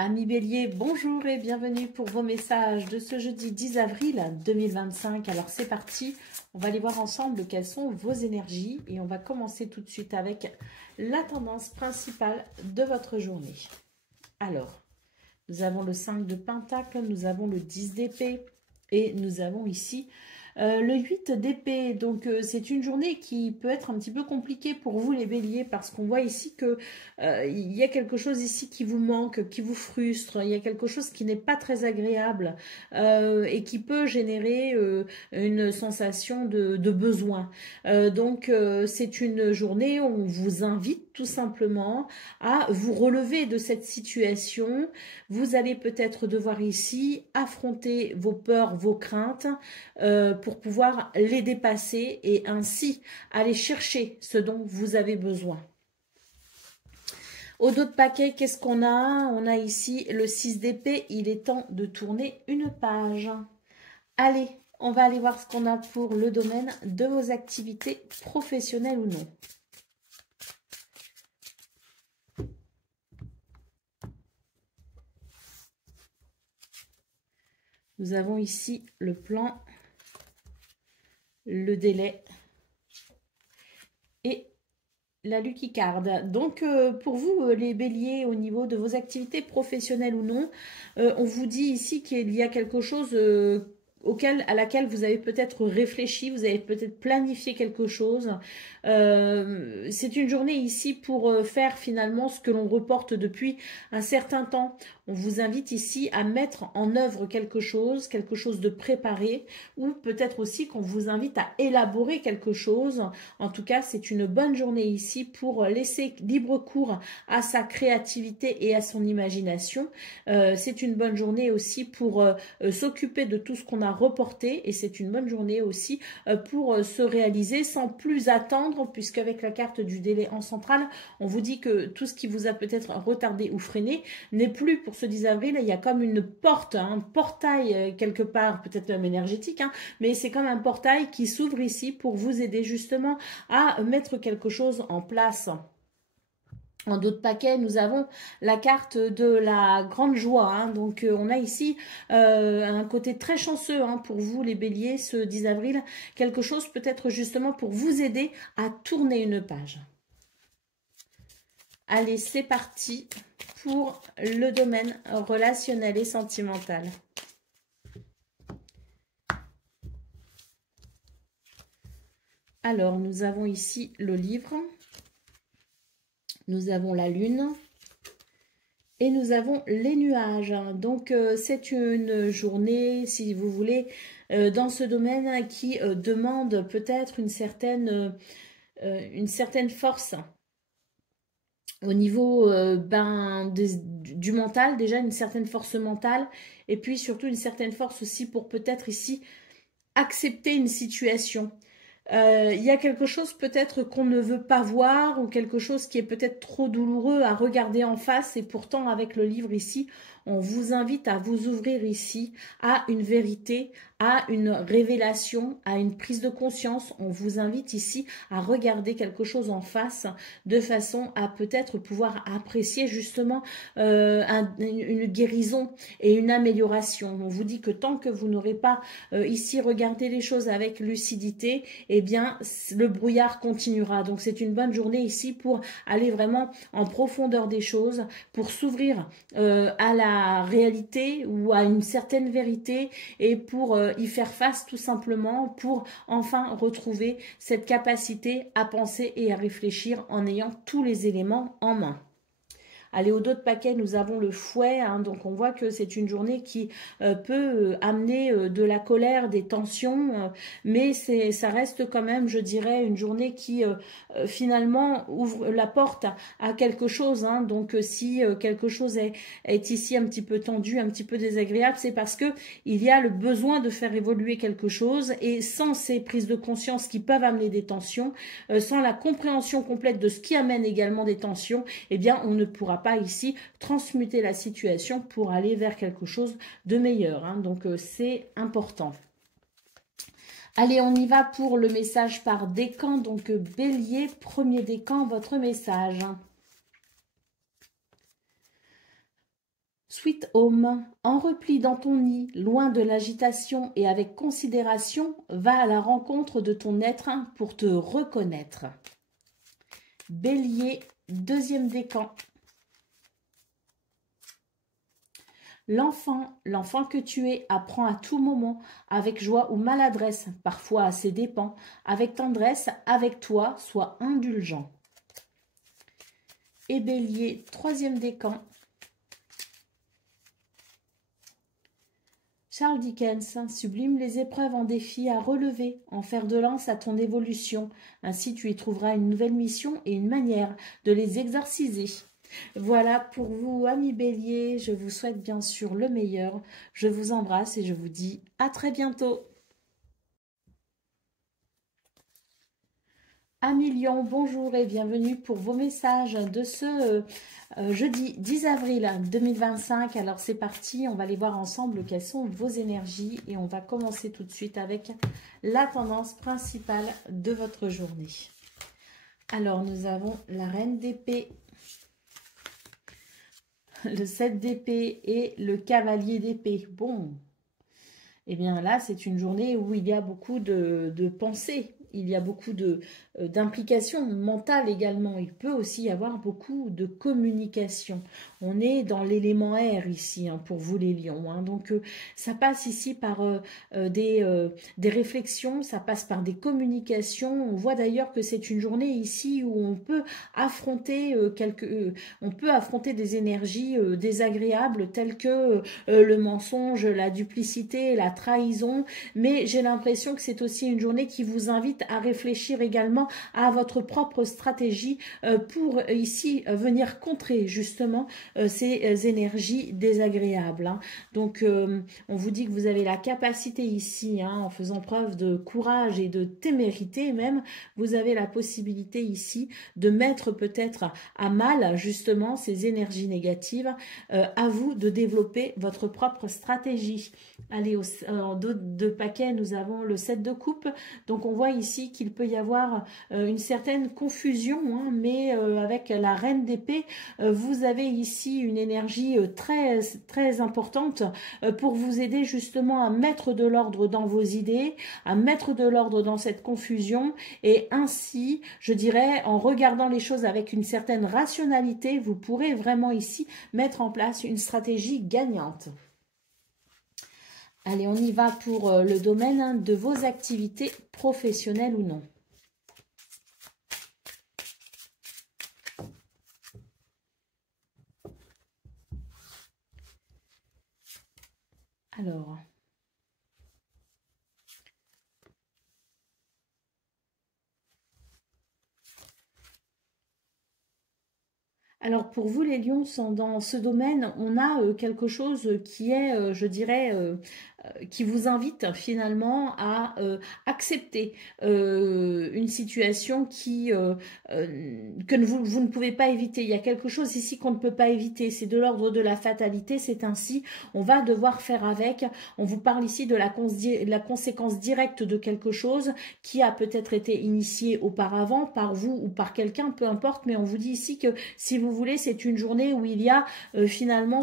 Amis Bélier, bonjour et bienvenue pour vos messages de ce jeudi 10 avril 2025. Alors c'est parti, on va aller voir ensemble quelles sont vos énergies et on va commencer tout de suite avec la tendance principale de votre journée. Alors, nous avons le 5 de Pentacle, nous avons le 10 d'épée et nous avons ici le 8 d'épée. Donc c'est une journée qui peut être un petit peu compliquée pour vous les béliers parce qu'on voit ici que il y a quelque chose ici qui vous manque, qui vous frustre, il y a quelque chose qui n'est pas très agréable et qui peut générer une sensation de besoin. Donc c'est une journée où on vous invite tout simplement à vous relever de cette situation. Vous allez peut-être devoir ici affronter vos peurs, vos craintes pour pouvoir les dépasser et ainsi aller chercher ce dont vous avez besoin. Au dos de paquet, qu'est-ce qu'on a? On a ici le 6 d'épée. Il est temps de tourner une page. Allez, on va aller voir ce qu'on a pour le domaine de vos activités professionnelles ou non. Nous avons ici le plan, le délai et la Lucky Card. Donc, pour vous, les béliers, au niveau de vos activités professionnelles ou non, on vous dit ici qu'il y a quelque chose à laquelle vous avez peut-être réfléchi, vous avez peut-être planifié quelque chose. C'est une journée ici pour faire finalement ce que l'on reporte depuis un certain temps. On vous invite ici à mettre en œuvre quelque chose de préparé, ou peut-être aussi qu'on vous invite à élaborer quelque chose. En tout cas, c'est une bonne journée ici pour laisser libre cours à sa créativité et à son imagination. C'est une bonne journée aussi pour s'occuper de tout ce qu'on a reporté, et c'est une bonne journée aussi pour se réaliser sans plus attendre, puisqu'avec la carte du délai en centrale, on vous dit que tout ce qui vous a peut-être retardé ou freiné n'est plus pour ce 10 avril. Il y a comme une porte, un portail quelque part, peut-être même énergétique, hein, mais c'est comme un portail qui s'ouvre ici pour vous aider justement à mettre quelque chose en place. En dos de paquet, nous avons la carte de la grande joie. Hein. Donc, on a ici un côté très chanceux hein, pour vous, les béliers, ce 10 avril. Quelque chose peut-être justement pour vous aider à tourner une page. Allez, c'est parti pour le domaine relationnel et sentimental. Alors, nous avons ici le livre. Nous avons la lune et nous avons les nuages. Donc, c'est une journée, si vous voulez, dans ce domaine qui demande peut-être une certaine force au niveau du mental, déjà une certaine force mentale, et puis surtout une certaine force aussi pour peut-être ici accepter une situation. Il y a quelque chose peut-être qu'on ne veut pas voir ou quelque chose qui est peut-être trop douloureux à regarder en face, et pourtant avec le livre ici, on vous invite à vous ouvrir ici à une vérité, à une révélation, à une prise de conscience. On vous invite ici à regarder quelque chose en face de façon à peut-être pouvoir apprécier justement une guérison et une amélioration. On vous dit que tant que vous n'aurez pas ici regardé les choses avec lucidité, eh bien, le brouillard continuera. Donc, c'est une bonne journée ici pour aller vraiment en profondeur des choses, pour s'ouvrir à la réalité ou à une certaine vérité et pour y faire face tout simplement, pour enfin retrouver cette capacité à penser et à réfléchir en ayant tous les éléments en main. Allez, au dos de paquet, nous avons le fouet. Hein, donc, on voit que c'est une journée qui peut amener de la colère, des tensions. Mais ça reste quand même, je dirais, une journée qui finalement ouvre la porte à quelque chose. Hein, donc, si quelque chose est ici un petit peu tendu, un petit peu désagréable, c'est parce que il y a le besoin de faire évoluer quelque chose. Et sans ces prises de conscience qui peuvent amener des tensions, sans la compréhension complète de ce qui amène également des tensions, eh bien, on ne pourra pas ici transmuter la situation pour aller vers quelque chose de meilleur. Hein. Donc, c'est important. Allez, on y va pour le message par décan. Donc, bélier, premier décan, votre message. Sweet Home, en repli dans ton nid, loin de l'agitation et avec considération, va à la rencontre de ton être pour te reconnaître. Bélier, deuxième décan. L'enfant que tu es apprend à tout moment, avec joie ou maladresse, parfois à ses dépens, avec tendresse, avec toi, sois indulgent. Et Bélier, troisième décan. Charles Dickens, sublime les épreuves en défi à relever, en fer de lance à ton évolution. Ainsi tu y trouveras une nouvelle mission et une manière de les exorciser. Voilà pour vous, amis Bélier. Je vous souhaite bien sûr le meilleur. Je vous embrasse et je vous dis à très bientôt. Amis Lion, bonjour et bienvenue pour vos messages de ce jeudi 10 avril 2025. Alors c'est parti, on va aller voir ensemble quelles sont vos énergies et on va commencer tout de suite avec la tendance principale de votre journée. Alors nous avons la reine d'épée, le 7 d'épée et le cavalier d'épée. Bon, et bien là c'est une journée où il y a beaucoup de pensées. Il y a beaucoup d'implications mentales également. Il peut aussi y avoir beaucoup de communication. On est dans l'élément air ici, hein, pour vous les lions. Hein. Donc, ça passe ici par des réflexions, ça passe par des communications. On voit d'ailleurs que c'est une journée ici où on peut affronter des énergies désagréables telles que le mensonge, la duplicité, la trahison. Mais j'ai l'impression que c'est aussi une journée qui vous invite à réfléchir également à votre propre stratégie pour ici venir contrer justement ces énergies désagréables. Hein. Donc on vous dit que vous avez la capacité ici, hein, en faisant preuve de courage et de témérité même, vous avez la possibilité ici de mettre peut-être à mal justement ces énergies négatives. À vous de développer votre propre stratégie. Allez, en dos de paquet, nous avons le 7 de coupe. Donc on voit ici qu'il peut y avoir une certaine confusion, hein, mais avec la reine d'épée, vous avez ici une énergie très, très importante pour vous aider justement à mettre de l'ordre dans vos idées, à mettre de l'ordre dans cette confusion, et ainsi, je dirais, en regardant les choses avec une certaine rationalité, vous pourrez vraiment ici mettre en place une stratégie gagnante. Allez, on y va pour le domaine de vos activités professionnelles ou non. Alors pour vous les lions, dans ce domaine, on a quelque chose qui est, je dirais, qui vous invite finalement à accepter une situation que vous ne pouvez pas éviter. Il y a quelque chose ici qu'on ne peut pas éviter, c'est de l'ordre de la fatalité, c'est ainsi, on va devoir faire avec. On vous parle ici de la conséquence directe de quelque chose qui a peut-être été initié auparavant par vous ou par quelqu'un, peu importe, mais on vous dit ici que si vous voulez, c'est une journée où il y a finalement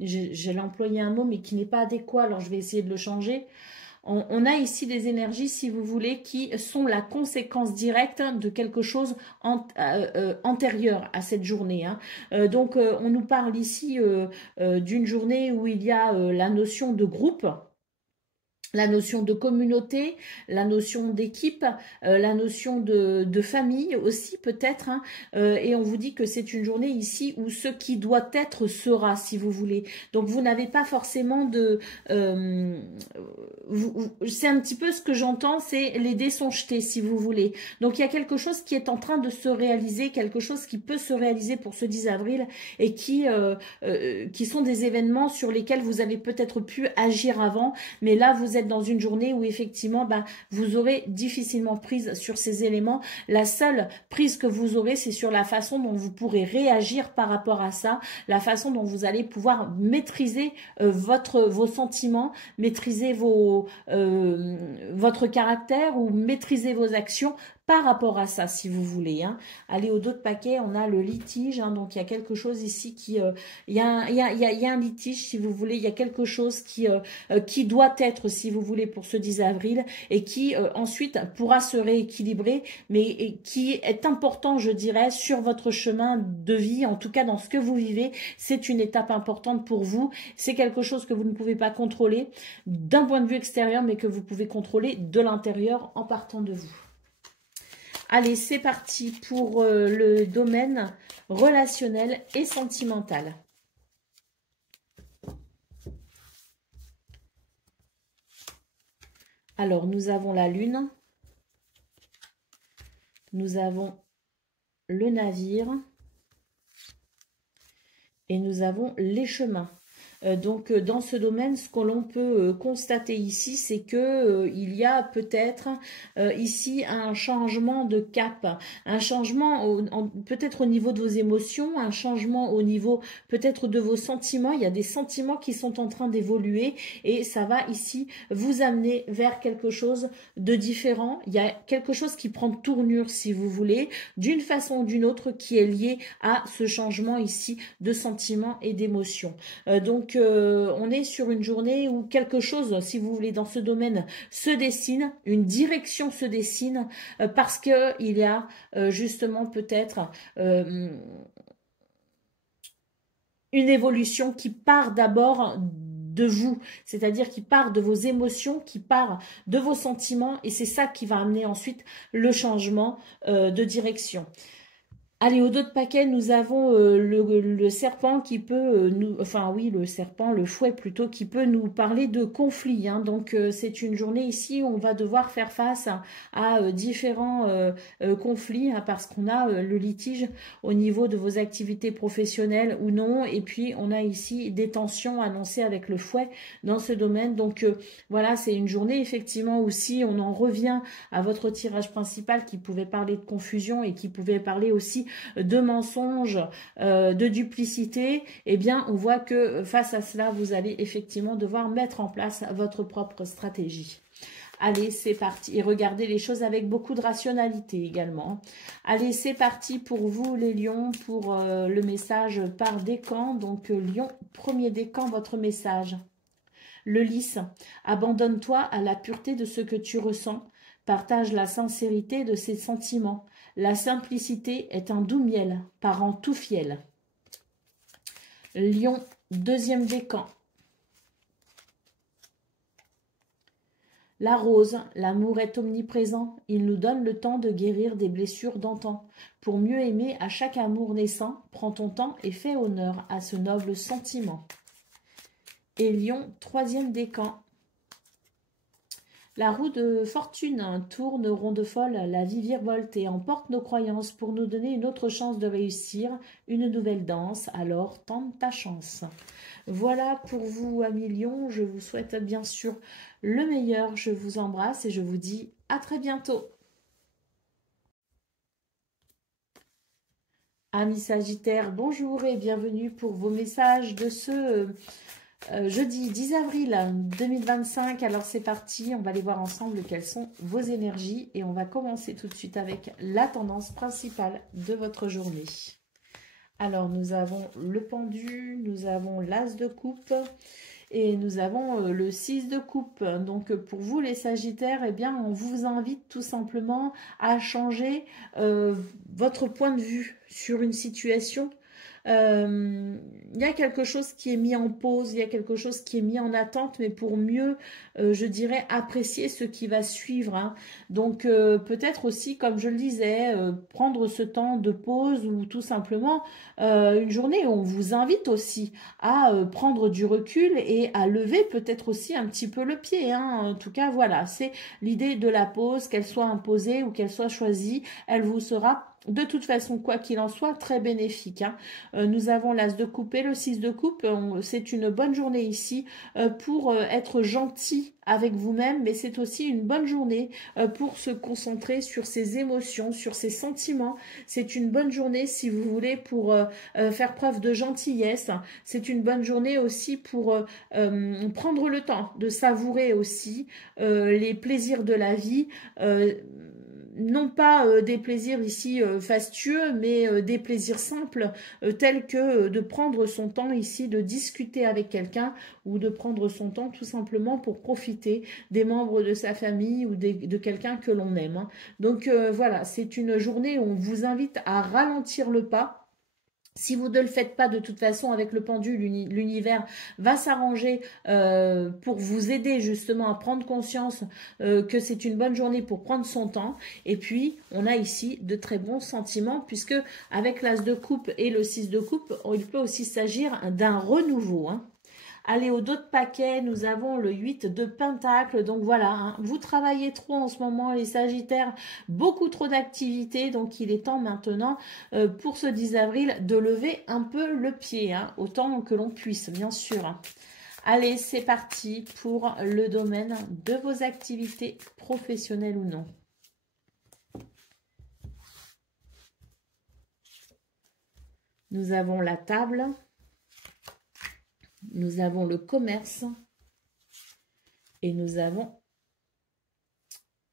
j'allais employer un mot mais qui n'est pas adéquat, alors je vais essayer de le changer. On a ici des énergies, si vous voulez, qui sont la conséquence directe de quelque chose antérieur à cette journée. Hein. Donc, on nous parle ici d'une journée où il y a la notion de groupe, la notion de communauté, la notion d'équipe, la notion de famille aussi peut-être. Hein, et on vous dit que c'est une journée ici où ce qui doit être sera, si vous voulez. Donc vous n'avez pas forcément de... c'est un petit peu ce que j'entends, c'est les dés sont jetés, si vous voulez. Donc il y a quelque chose qui est en train de se réaliser, quelque chose qui peut se réaliser pour ce 10 avril et qui sont des événements sur lesquels vous avez peut-être pu agir avant, mais là vous êtes dans une journée où effectivement vous aurez difficilement prise sur ces éléments. La seule prise que vous aurez, c'est sur la façon dont vous pourrez réagir par rapport à ça, la façon dont vous allez pouvoir maîtriser vos sentiments, maîtriser votre caractère ou maîtriser vos actions par rapport à ça, si vous voulez. Hein. Allez, au dos de paquet, on a le litige. Hein, donc, il y a quelque chose ici qui... il y a un litige, si vous voulez. Il y a quelque chose qui doit être, si vous voulez, pour ce 10 avril et qui, ensuite, pourra se rééquilibrer, mais qui est important, je dirais, sur votre chemin de vie. En tout cas, dans ce que vous vivez, c'est une étape importante pour vous. C'est quelque chose que vous ne pouvez pas contrôler d'un point de vue extérieur, mais que vous pouvez contrôler de l'intérieur en partant de vous. Allez, c'est parti pour le domaine relationnel et sentimental. Alors, nous avons la lune, nous avons le navire et nous avons les chemins. Donc, dans ce domaine, ce que l'on peut constater ici, c'est que il y a peut-être ici un changement de cap, un changement peut-être au niveau de vos émotions, un changement au niveau peut-être de vos sentiments. Il y a des sentiments qui sont en train d'évoluer et ça va ici vous amener vers quelque chose de différent. Il y a quelque chose qui prend tournure, si vous voulez, d'une façon ou d'une autre qui est lié à ce changement ici de sentiments et d'émotions. Donc, on est sur une journée où quelque chose, si vous voulez, dans ce domaine se dessine, une direction se dessine, parce que il y a justement peut-être une évolution qui part d'abord de vous, c'est-à-dire qui part de vos émotions, qui part de vos sentiments, et c'est ça qui va amener ensuite le changement de direction. Allez, au dos de paquet, nous avons le serpent qui peut nous... Enfin, oui, le serpent, le fouet plutôt, qui peut nous parler de conflit. Hein. Donc, c'est une journée ici où on va devoir faire face à différents conflits hein, parce qu'on a le litige au niveau de vos activités professionnelles ou non. Et puis, on a ici des tensions annoncées avec le fouet dans ce domaine. Donc, voilà, c'est une journée effectivement aussi, on en revient à votre tirage principal qui pouvait parler de confusion et qui pouvait parler aussi de mensonges, de duplicité, eh bien, on voit que face à cela, vous allez effectivement devoir mettre en place votre propre stratégie. Allez, c'est parti. Et regardez les choses avec beaucoup de rationalité également. Allez, c'est parti pour vous, les lions, pour le message par décan. Donc, lion, premier décan, votre message. Le lys, abandonne-toi à la pureté de ce que tu ressens. Partage la sincérité de ses sentiments. La simplicité est un doux miel, parent tout fiel. Lion, deuxième décan. La rose, l'amour est omniprésent. Il nous donne le temps de guérir des blessures d'antan. Pour mieux aimer à chaque amour naissant, prends ton temps et fais honneur à ce noble sentiment. Et Lion, troisième décan. La roue de fortune tourne ronde folle, la vie virevolte et emporte nos croyances pour nous donner une autre chance de réussir, une nouvelle danse, alors tente ta chance. Voilà pour vous, amis Lions, je vous souhaite bien sûr le meilleur, je vous embrasse et je vous dis à très bientôt. Amis Sagittaires, bonjour et bienvenue pour vos messages de ce... jeudi 10 avril 2025, alors c'est parti, on va aller voir ensemble quelles sont vos énergies et on va commencer tout de suite avec la tendance principale de votre journée. Alors nous avons le pendu, nous avons l'as de coupe et nous avons le 6 de coupe. Donc pour vous les Sagittaires, eh bien on vous invite tout simplement à changer votre point de vue sur une situation. Il y a quelque chose qui est mis en pause, il y a quelque chose qui est mis en attente, mais pour mieux, je dirais, apprécier ce qui va suivre. Hein. Donc, peut-être aussi, comme je le disais, prendre ce temps de pause ou tout simplement une journée où on vous invite aussi à prendre du recul et à lever peut-être aussi un petit peu le pied. Hein. En tout cas, voilà, c'est l'idée de la pause, qu'elle soit imposée ou qu'elle soit choisie, elle vous sera de toute façon, quoi qu'il en soit, très bénéfique. Hein. Nous avons l'as de coupe et le 6 de coupe. C'est une bonne journée ici pour être gentil avec vous-même, mais c'est aussi une bonne journée pour se concentrer sur ses émotions, sur ses sentiments. C'est une bonne journée, si vous voulez, pour faire preuve de gentillesse. C'est une bonne journée aussi pour prendre le temps de savourer aussi les plaisirs de la vie, non pas des plaisirs ici fastueux, mais des plaisirs simples, tels que de prendre son temps ici, de discuter avec quelqu'un ou de prendre son temps tout simplement pour profiter des membres de sa famille ou de quelqu'un que l'on aime, hein. Donc voilà, c'est une journée où on vous invite à ralentir le pas. Si vous ne le faites pas de toute façon avec le pendule, l'univers va s'arranger pour vous aider justement à prendre conscience que c'est une bonne journée pour prendre son temps. Et puis, on a ici de très bons sentiments puisque avec l'As de coupe et le 6 de coupe, il peut aussi s'agir d'un renouveau, hein. Allez, au dos de paquet, nous avons le 8 de pentacle. Donc voilà, hein, vous travaillez trop en ce moment, les sagittaires, beaucoup trop d'activités. Donc il est temps maintenant, pour ce 10 avril, de lever un peu le pied, hein, autant que l'on puisse, bien sûr, hein. Allez, c'est parti pour le domaine de vos activités professionnelles ou non. Nous avons la table. Nous avons le commerce et nous avons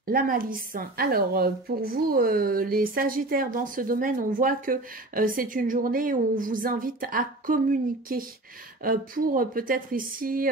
la malice. Alors, pour vous, les sagittaires dans ce domaine, on voit que c'est une journée où on vous invite à communiquer pour peut-être ici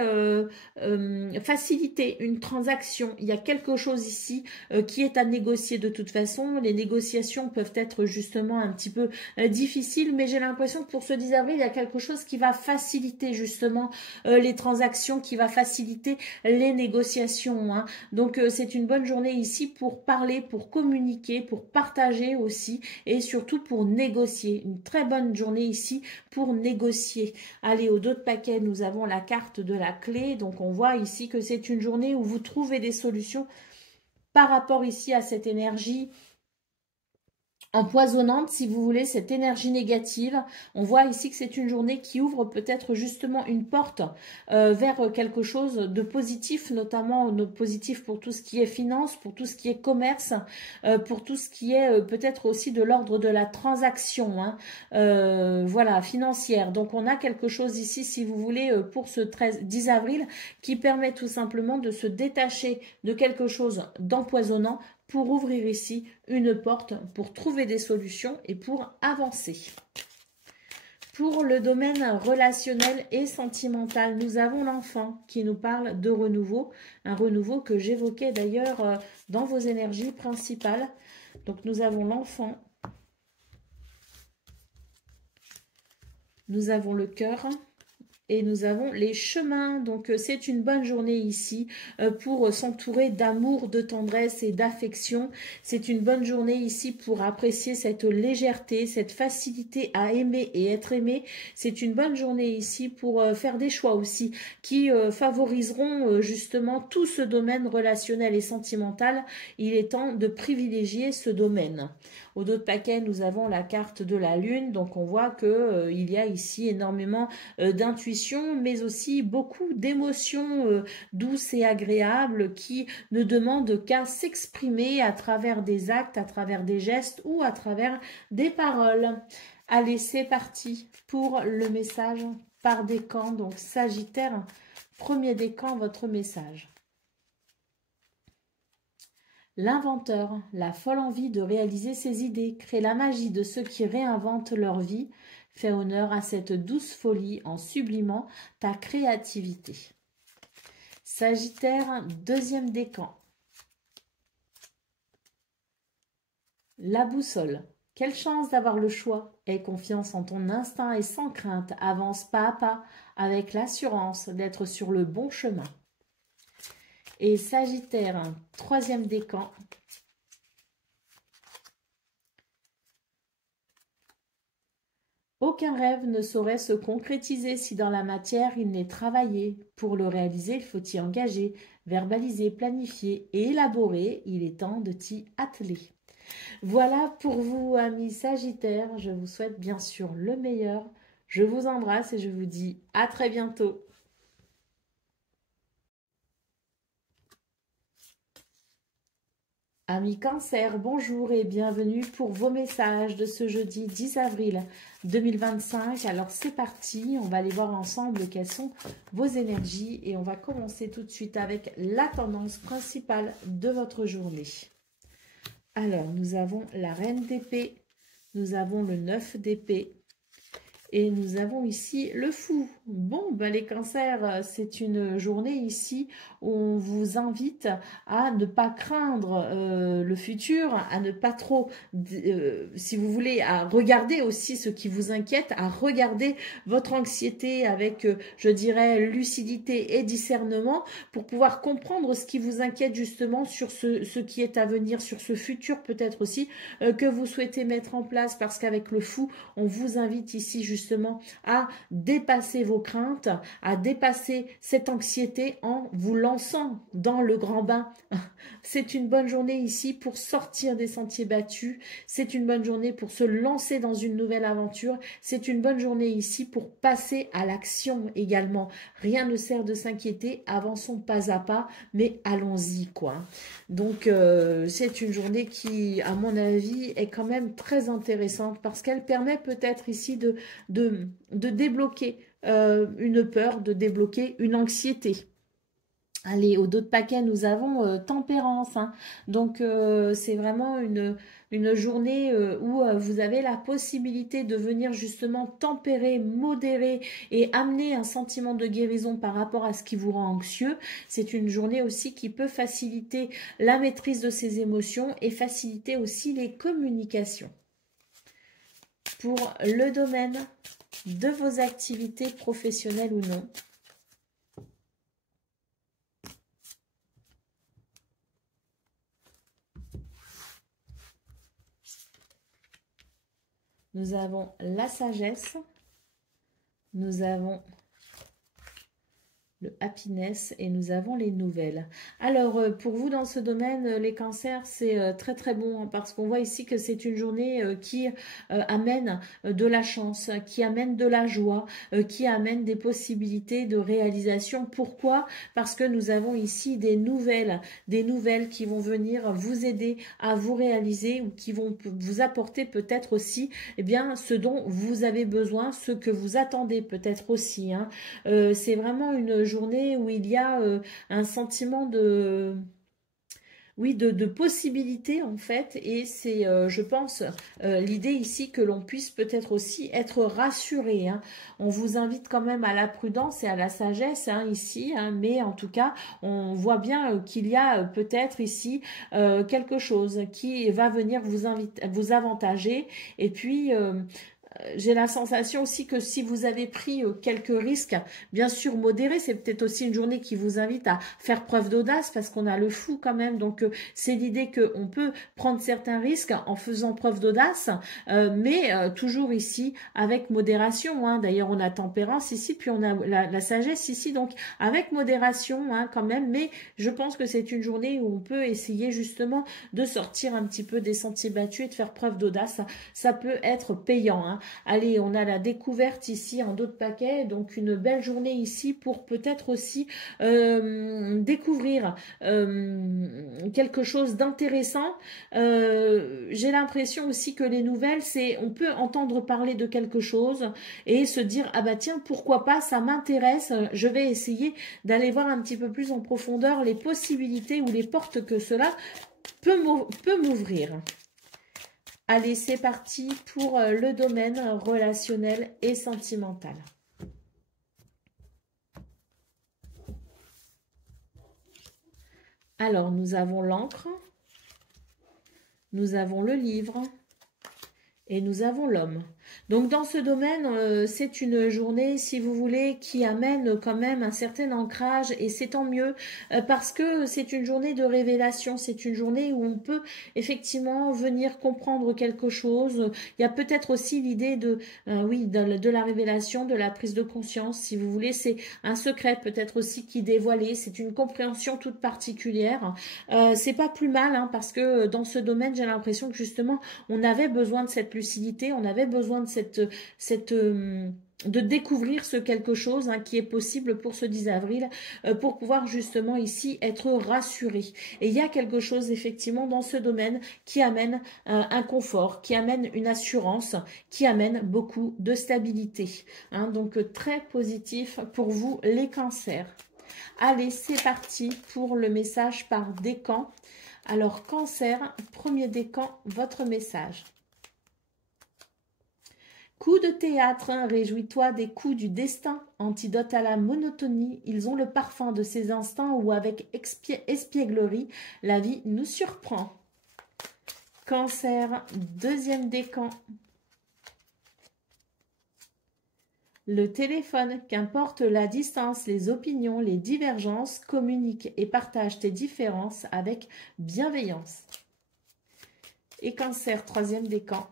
faciliter une transaction. Il y a quelque chose ici qui est à négocier de toute façon. Les négociations peuvent être justement un petit peu difficiles, mais j'ai l'impression que pour ce 10 avril, il y a quelque chose qui va faciliter justement les transactions, qui va faciliter les négociations, hein. Donc, c'est une bonne journée ici pour parler, pour communiquer, pour partager aussi et surtout pour négocier. Une très bonne journée ici pour négocier. Allez, au dos de paquet, nous avons la carte de la clé. Donc, on voit ici que c'est une journée où vous trouvez des solutions par rapport ici à cette énergie empoisonnante, si vous voulez, cette énergie négative. On voit ici que c'est une journée qui ouvre peut-être justement une porte vers quelque chose de positif, notamment de positif pour tout ce qui est finance, pour tout ce qui est commerce, pour tout ce qui est peut-être aussi de l'ordre de la transaction, hein, voilà, financière. Donc on a quelque chose ici, si vous voulez, pour ce 10 avril, qui permet tout simplement de se détacher de quelque chose d'empoisonnant pour ouvrir ici une porte, pour trouver des solutions et pour avancer. Pour le domaine relationnel et sentimental, nous avons l'enfant qui nous parle de renouveau, un renouveau que j'évoquais d'ailleurs dans vos énergies principales. Donc nous avons l'enfant, nous avons le cœur, et nous avons les chemins. Donc, c'est une bonne journée ici pour s'entourer d'amour, de tendresse et d'affection. C'est une bonne journée ici pour apprécier cette légèreté, cette facilité à aimer et être aimé. C'est une bonne journée ici pour faire des choix aussi qui favoriseront justement tout ce domaine relationnel et sentimental. Il est temps de privilégier ce domaine. Au dos de paquet, nous avons la carte de la lune. Donc, on voit que il y a ici énormément d'intuition, mais aussi beaucoup d'émotions douces et agréables qui ne demandent qu'à s'exprimer à travers des actes, à travers des gestes ou à travers des paroles. Allez, c'est parti pour le message par décan. Donc, Sagittaire, premier décan, votre message. L'inventeur, la folle envie de réaliser ses idées, crée la magie de ceux qui réinventent leur vie. Fais honneur à cette douce folie en sublimant ta créativité. Sagittaire, deuxième décan. La boussole. Quelle chance d'avoir le choix. Aie confiance en ton instinct et sans crainte. Avance pas à pas avec l'assurance d'être sur le bon chemin. Et Sagittaire, troisième décan. Aucun rêve ne saurait se concrétiser si dans la matière il n'est travaillé. Pour le réaliser, il faut y engager, verbaliser, planifier et élaborer. Il est temps de t'y atteler. Voilà pour vous, amis Sagittaires. Je vous souhaite bien sûr le meilleur. Je vous embrasse et je vous dis à très bientôt. Amis Cancer, bonjour et bienvenue pour vos messages de ce jeudi 10 avril 2025. Alors c'est parti, on va aller voir ensemble quelles sont vos énergies et on va commencer tout de suite avec la tendance principale de votre journée. Alors, nous avons la reine d'épée, nous avons le 9 d'épée et nous avons ici le fou. Bon, ben les cancers, c'est une journée ici où on vous invite à ne pas craindre le futur, à ne pas trop, si vous voulez, à regarder aussi ce qui vous inquiète, à regarder votre anxiété avec, je dirais, lucidité et discernement pour pouvoir comprendre ce qui vous inquiète justement sur ce qui est à venir, sur ce futur peut-être aussi que vous souhaitez mettre en place, parce qu'avec le fou, on vous invite ici justement à dépasser vos craintes, à dépasser cette anxiété en vous lançant dans le grand bain. C'est une bonne journée ici pour sortir des sentiers battus, c'est une bonne journée pour se lancer dans une nouvelle aventure, c'est une bonne journée ici pour passer à l'action également. Rien ne sert de s'inquiéter, avançons pas à pas, mais allons-y quoi. Donc c'est une journée qui, à mon avis, est quand même très intéressante parce qu'elle permet peut-être ici de débloquer une peur, de débloquer une anxiété. Allez, au dos de paquet, nous avons tempérance. Hein. Donc, c'est vraiment une journée où vous avez la possibilité de venir justement tempérer, modérer et amener un sentiment de guérison par rapport à ce qui vous rend anxieux. C'est une journée aussi qui peut faciliter la maîtrise de ses émotions et faciliter aussi les communications. Pour le domaine de vos activités professionnelles ou non, nous avons la sagesse, nous avons le happiness et nous avons les nouvelles. Alors, pour vous dans ce domaine, les cancers, c'est très très bon hein, parce qu'on voit ici que c'est une journée qui amène de la chance, qui amène de la joie, qui amène des possibilités de réalisation. Pourquoi? Parce que nous avons ici des nouvelles qui vont venir vous aider à vous réaliser ou qui vont vous apporter peut-être aussi eh bien, ce dont vous avez besoin, ce que vous attendez peut-être aussi. Hein. C'est vraiment une journée où il y a un sentiment de... Oui, de possibilités en fait, et c'est, je pense, l'idée ici que l'on puisse peut-être aussi être rassuré. Hein. On vous invite quand même à la prudence et à la sagesse hein, ici, hein, mais en tout cas, on voit bien qu'il y a peut-être ici quelque chose qui va venir vous avantager, et puis... j'ai la sensation aussi que si vous avez pris quelques risques, bien sûr modérés, c'est peut-être aussi une journée qui vous invite à faire preuve d'audace parce qu'on a le fou quand même. Donc c'est l'idée qu'on peut prendre certains risques en faisant preuve d'audace, mais toujours ici avec modération. Hein. D'ailleurs on a tempérance ici, puis on a la sagesse ici, donc avec modération hein, quand même. Mais je pense que c'est une journée où on peut essayer justement de sortir un petit peu des sentiers battus et de faire preuve d'audace. Ça peut être payant. Hein. Allez, on a la découverte ici en dos de paquet, donc une belle journée ici pour peut-être aussi découvrir quelque chose d'intéressant. J'ai l'impression aussi que les nouvelles, c'est on peut entendre parler de quelque chose et se dire ah bah tiens pourquoi pas, ça m'intéresse, je vais essayer d'aller voir un petit peu plus en profondeur les possibilités ou les portes que cela peut m'ouvrir. Allez, c'est parti pour le domaine relationnel et sentimental. Alors, nous avons l'encre, nous avons le livre et nous avons l'homme. Donc dans ce domaine, c'est une journée, si vous voulez, qui amène quand même un certain ancrage et c'est tant mieux parce que c'est une journée de révélation, c'est une journée où on peut effectivement venir comprendre quelque chose. Il y a peut-être aussi l'idée de, oui, de la révélation, de la prise de conscience, si vous voulez. C'est un secret peut-être aussi qui est dévoilé, c'est une compréhension toute particulière. C'est pas plus mal hein, parce que dans ce domaine, j'ai l'impression que justement, on avait besoin de cette lucidité, on avait besoin de de découvrir ce quelque chose hein, qui est possible pour ce 10 avril pour pouvoir justement ici être rassuré. Et il y a quelque chose effectivement dans ce domaine qui amène un confort, qui amène une assurance, qui amène beaucoup de stabilité. Hein, donc très positif pour vous les cancers. Allez, c'est parti pour le message par décan. Alors, Cancer, premier décan, votre message. Coup de théâtre, hein, réjouis-toi des coups du destin, antidote à la monotonie. Ils ont le parfum de ces instants où, avec espièglerie, la vie nous surprend. Cancer, deuxième décan. Le téléphone, qu'importe la distance, les opinions, les divergences, communique et partage tes différences avec bienveillance. Et Cancer, troisième décan.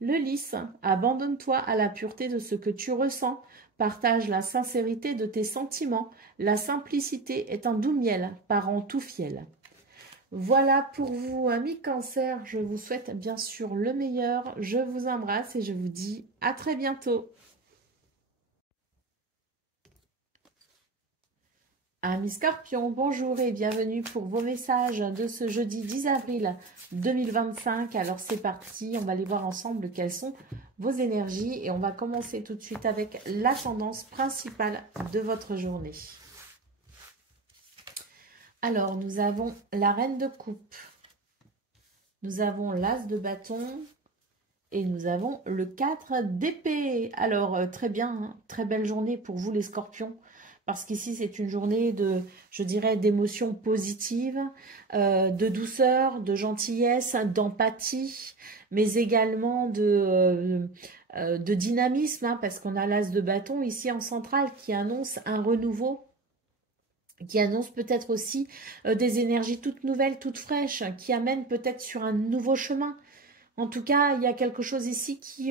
Le lys, abandonne-toi à la pureté de ce que tu ressens. Partage la sincérité de tes sentiments. La simplicité est un doux miel, parent tout fiel. Voilà pour vous, amis Cancer. Je vous souhaite bien sûr le meilleur. Je vous embrasse et je vous dis à très bientôt. Amis Scorpions, bonjour et bienvenue pour vos messages de ce jeudi 10 avril 2025. Alors c'est parti, on va aller voir ensemble quelles sont vos énergies et on va commencer tout de suite avec la tendance principale de votre journée. Alors nous avons la reine de coupe, nous avons l'as de bâton et nous avons le 4 d'épée. Alors très bien, hein, très belle journée pour vous les Scorpions. Parce qu'ici, c'est une journée de, je dirais, d'émotions positives, de douceur, de gentillesse, d'empathie, mais également de dynamisme, hein, parce qu'on a l'as de bâton ici en centrale qui annonce un renouveau, qui annonce peut-être aussi des énergies toutes nouvelles, toutes fraîches, qui amènent peut-être sur un nouveau chemin. En tout cas, il y a quelque chose ici qui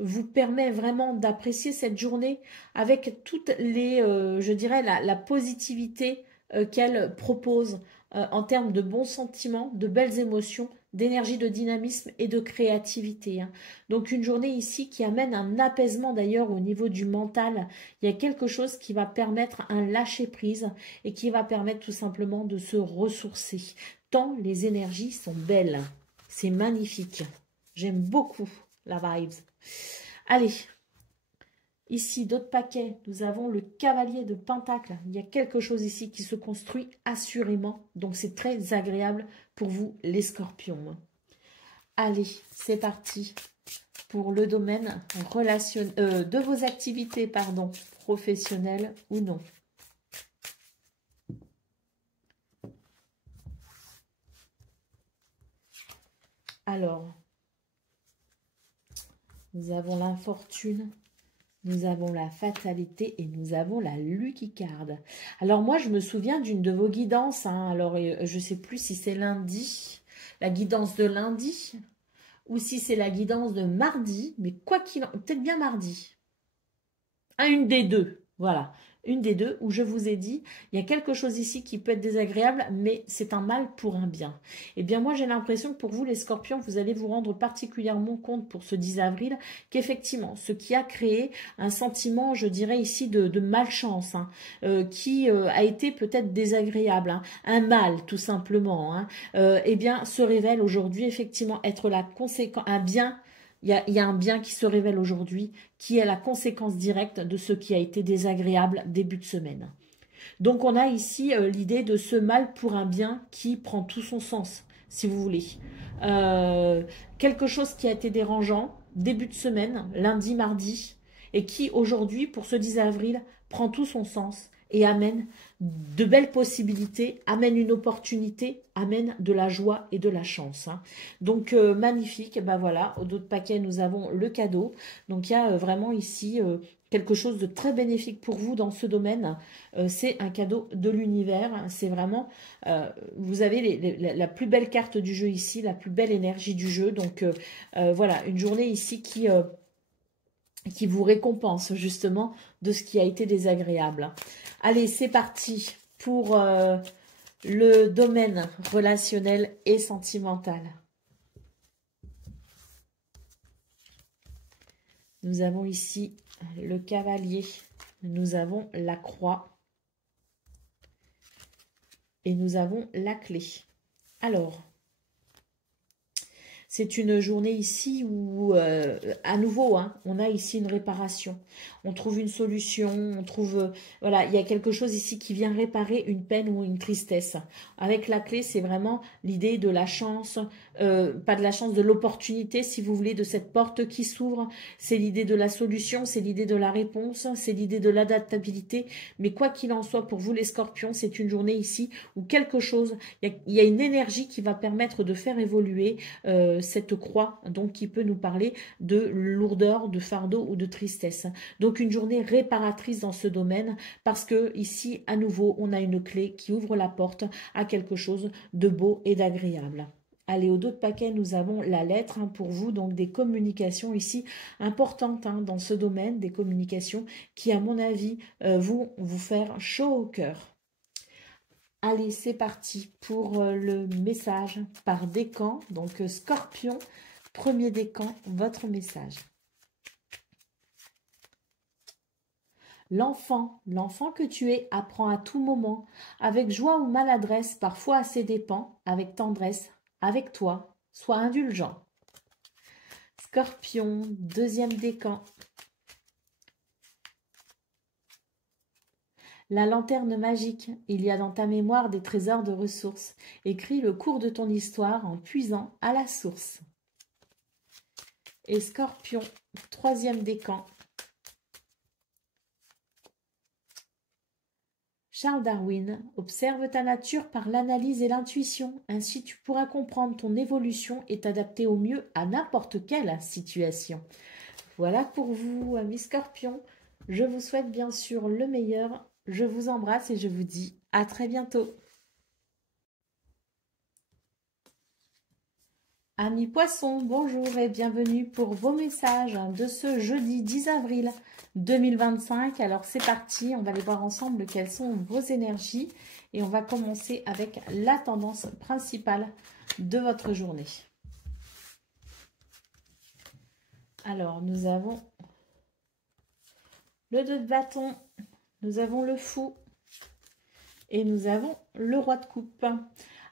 vous permet vraiment d'apprécier cette journée avec toutes les, je dirais, la positivité qu'elle propose en termes de bons sentiments, de belles émotions, d'énergie, de dynamisme et de créativité. Hein. Donc une journée ici qui amène un apaisement d'ailleurs au niveau du mental. Il y a quelque chose qui va permettre un lâcher-prise et qui va permettre tout simplement de se ressourcer. Tant les énergies sont belles. C'est magnifique. J'aime beaucoup la vibes. Allez, ici, d'autres paquets. Nous avons le cavalier de Pentacle. Il y a quelque chose ici qui se construit assurément. Donc, c'est très agréable pour vous, les Scorpions. Allez, c'est parti pour le domaine de vos activités, pardon, professionnelles ou non. Alors, nous avons l'infortune, nous avons la fatalité et nous avons la lucky card. Alors moi, je me souviens d'une de vos guidances. Hein. Alors, je ne sais plus si c'est lundi, la guidance de lundi, ou si c'est la guidance de mardi. Mais quoi qu'il en... Peut-être bien mardi. Ah, une des deux, voilà. Une des deux où je vous ai dit, il y a quelque chose ici qui peut être désagréable, mais c'est un mal pour un bien. Eh bien, moi, j'ai l'impression que pour vous, les Scorpions, vous allez vous rendre particulièrement compte pour ce 10 avril qu'effectivement, ce qui a créé un sentiment, je dirais ici, de malchance, hein, qui a été peut-être désagréable, hein, un mal, tout simplement, hein, eh bien, se révèle aujourd'hui, effectivement, être la conséquence, un bien. Il y a un bien qui se révèle aujourd'hui, qui est la conséquence directe de ce qui a été désagréable début de semaine. Donc on a ici l'idée de ce mal pour un bien qui prend tout son sens, si vous voulez. Quelque chose qui a été dérangeant début de semaine, lundi, mardi, et qui aujourd'hui, pour ce 10 avril, prend tout son sens et amène de belles possibilités, amène une opportunité, amène de la joie et de la chance. Hein. Donc, magnifique. Ben voilà, au dos de paquet, nous avons le cadeau. Donc, il y a vraiment ici quelque chose de très bénéfique pour vous dans ce domaine. C'est un cadeau de l'univers. C'est vraiment, vous avez la plus belle carte du jeu ici, la plus belle énergie du jeu. Donc, voilà, une journée ici qui vous récompense justement de ce qui a été désagréable. Allez, c'est parti pour le domaine relationnel et sentimental. Nous avons ici le cavalier, nous avons la croix et nous avons la clé. Alors, C'est une journée ici où, à nouveau, hein, on a ici une réparation. On trouve une solution, on trouve... voilà, il y a quelque chose ici qui vient réparer une peine ou une tristesse. Avec la clé, c'est vraiment l'idée de la chance, pas de la chance, de l'opportunité, si vous voulez, de cette porte qui s'ouvre. C'est l'idée de la solution, c'est l'idée de la réponse, c'est l'idée de l'adaptabilité. Mais quoi qu'il en soit, pour vous les scorpions, c'est une journée ici où quelque chose, il y a une énergie qui va permettre de faire évoluer cette croix, donc qui peut nous parler de lourdeur, de fardeau ou de tristesse. Donc une journée réparatrice dans ce domaine, parce que ici, à nouveau, on a une clé qui ouvre la porte à quelque chose de beau et d'agréable. Allez, au dos de paquet, nous avons la lettre hein, pour vous, donc des communications ici importantes hein, dans ce domaine, des communications qui, à mon avis, vont vous faire chaud au cœur. Allez, c'est parti pour le message par décan. Donc, Scorpion, premier décan, votre message. L'enfant que tu es apprend à tout moment, avec joie ou maladresse, parfois à ses dépens, avec tendresse, avec toi, sois indulgent. Scorpion, deuxième décan. La lanterne magique, il y a dans ta mémoire des trésors de ressources. Écris le cours de ton histoire en puisant à la source. Et Scorpion, troisième décan. Charles Darwin, observe ta nature par l'analyse et l'intuition. Ainsi tu pourras comprendre ton évolution et t'adapter au mieux à n'importe quelle situation. Voilà pour vous, amis Scorpions. Je vous souhaite bien sûr le meilleur. Je vous embrasse et je vous dis à très bientôt. Amis Poissons, bonjour et bienvenue pour vos messages de ce jeudi 10 avril 2025. Alors c'est parti, on va aller voir ensemble quelles sont vos énergies et on va commencer avec la tendance principale de votre journée. Alors nous avons le 2 de bâton, nous avons le fou et nous avons le roi de coupe.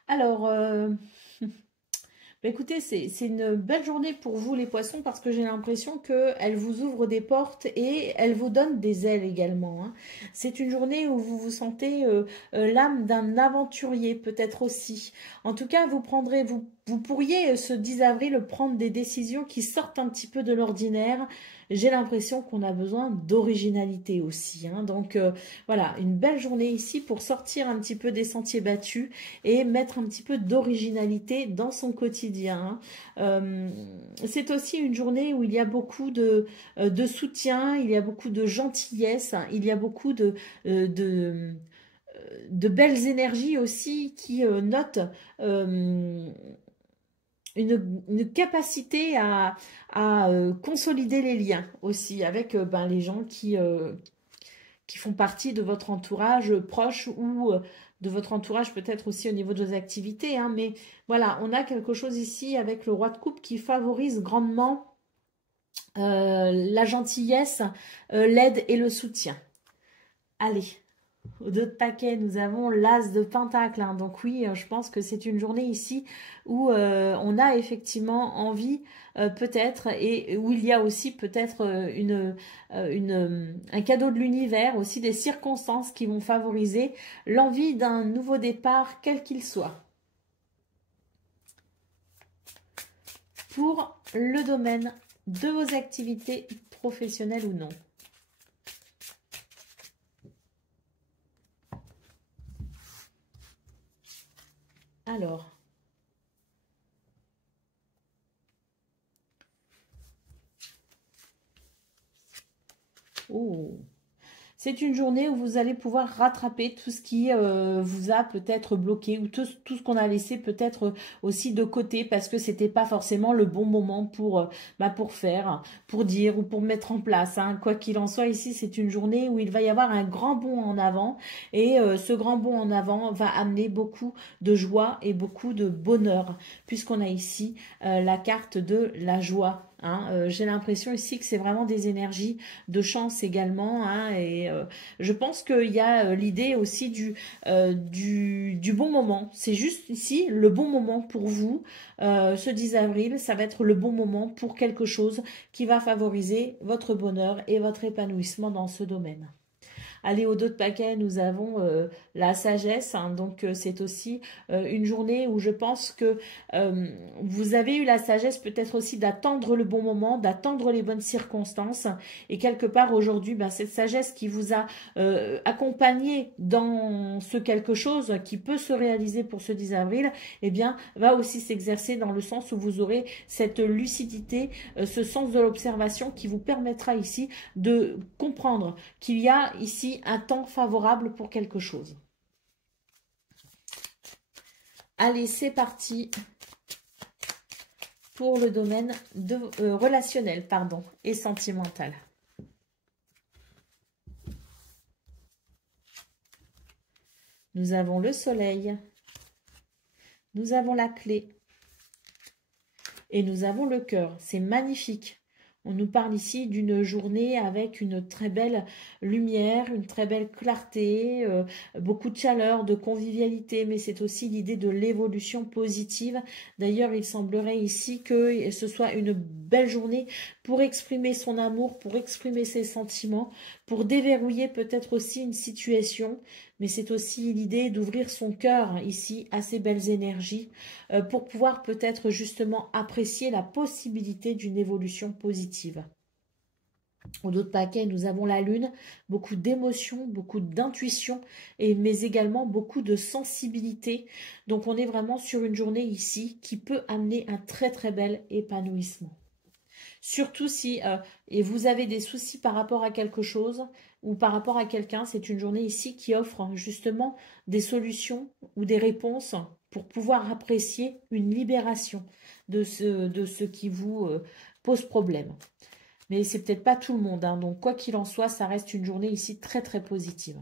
Alors... écoutez, c'est une belle journée pour vous les poissons parce que j'ai l'impression qu'elle vous ouvre des portes et elle vous donne des ailes également. Hein. C'est une journée où vous vous sentez l'âme d'un aventurier peut-être aussi. En tout cas, vous pourriez ce 10 avril prendre des décisions qui sortent un petit peu de l'ordinaire. J'ai l'impression qu'on a besoin d'originalité aussi. Hein. Donc voilà, une belle journée ici pour sortir un petit peu des sentiers battus et mettre un petit peu d'originalité dans son quotidien. C'est aussi une journée où il y a beaucoup de soutien, il y a beaucoup de gentillesse, il y a beaucoup de belles énergies aussi qui notent une capacité à consolider les liens aussi avec les gens qui font partie de votre entourage proche ou de votre entourage peut-être aussi au niveau de vos activités. Hein, mais voilà, on a quelque chose ici avec le roi de coupe qui favorise grandement la gentillesse, l'aide et le soutien. Allez. Au dos de paquet, nous avons l'as de pentacle. Hein. Donc oui, je pense que c'est une journée ici où on a effectivement envie peut-être et où il y a aussi peut-être un cadeau de l'univers, aussi des circonstances qui vont favoriser l'envie d'un nouveau départ, quel qu'il soit. Pour le domaine de vos activités professionnelles ou non. Alors, oh, c'est une journée où vous allez pouvoir rattraper tout ce qui vous a peut-être bloqué ou tout ce qu'on a laissé peut-être aussi de côté parce que c'était pas forcément le bon moment pour faire, pour dire ou pour mettre en place. Hein. Quoi qu'il en soit, ici, c'est une journée où il va y avoir un grand bond en avant et ce grand bond en avant va amener beaucoup de joie et beaucoup de bonheur puisqu'on a ici la carte de la joie. hein. J'ai l'impression ici que c'est vraiment des énergies de chance également, hein, et je pense qu'il y a l'idée aussi du bon moment. C'est juste ici le bon moment pour vous. Ce 10 avril, ça va être le bon moment pour quelque chose qui va favoriser votre bonheur et votre épanouissement dans ce domaine. Allez, au dos de paquet, nous avons la sagesse. Hein, donc, c'est aussi une journée où je pense que vous avez eu la sagesse peut-être aussi d'attendre le bon moment, d'attendre les bonnes circonstances. Et quelque part, aujourd'hui, ben, cette sagesse qui vous a accompagné dans ce quelque chose qui peut se réaliser pour ce 10 avril, eh bien, va aussi s'exercer dans le sens où vous aurez cette lucidité, ce sens de l'observation qui vous permettra ici de comprendre qu'il y a ici un temps favorable pour quelque chose. Allez, c'est parti pour le domaine relationnel, et sentimental. Nous avons le soleil, nous avons la clé et nous avons le cœur. C'est magnifique. On nous parle ici d'une journée avec une très belle lumière, une très belle clarté, beaucoup de chaleur, de convivialité, mais c'est aussi l'idée de l'évolution positive. D'ailleurs, il semblerait ici que ce soit une belle journée pour exprimer son amour, pour exprimer ses sentiments, pour déverrouiller peut-être aussi une situation, mais c'est aussi l'idée d'ouvrir son cœur ici à ces belles énergies pour pouvoir peut-être justement apprécier la possibilité d'une évolution positive. Au dos de paquet, nous avons la lune, beaucoup d'émotions, beaucoup d'intuition, mais également beaucoup de sensibilité. Donc on est vraiment sur une journée ici qui peut amener un très très bel épanouissement. Surtout si et vous avez des soucis par rapport à quelque chose ou par rapport à quelqu'un, c'est une journée ici qui offre justement des solutions ou des réponses pour pouvoir apprécier une libération de ce qui vous pose problème. Mais c'est peut-être pas tout le monde, hein, donc quoi qu'il en soit, ça reste une journée ici très très positive.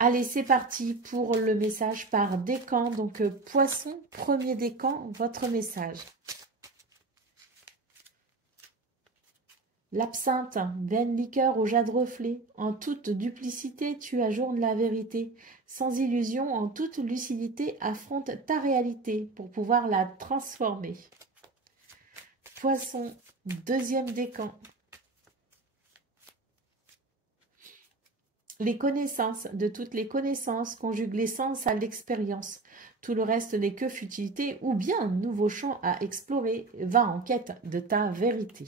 Allez, c'est parti pour le message par décan. Donc Poisson, premier décan, votre message. L'absinthe, vaine liqueur au jade reflet, en toute duplicité tu ajournes la vérité, sans illusion, en toute lucidité, affronte ta réalité pour pouvoir la transformer. Poisson, deuxième décan. Les connaissances, de toutes les connaissances, conjugue l'essence à l'expérience. Tout le reste n'est que futilité ou bien nouveau champ à explorer, va en quête de ta vérité.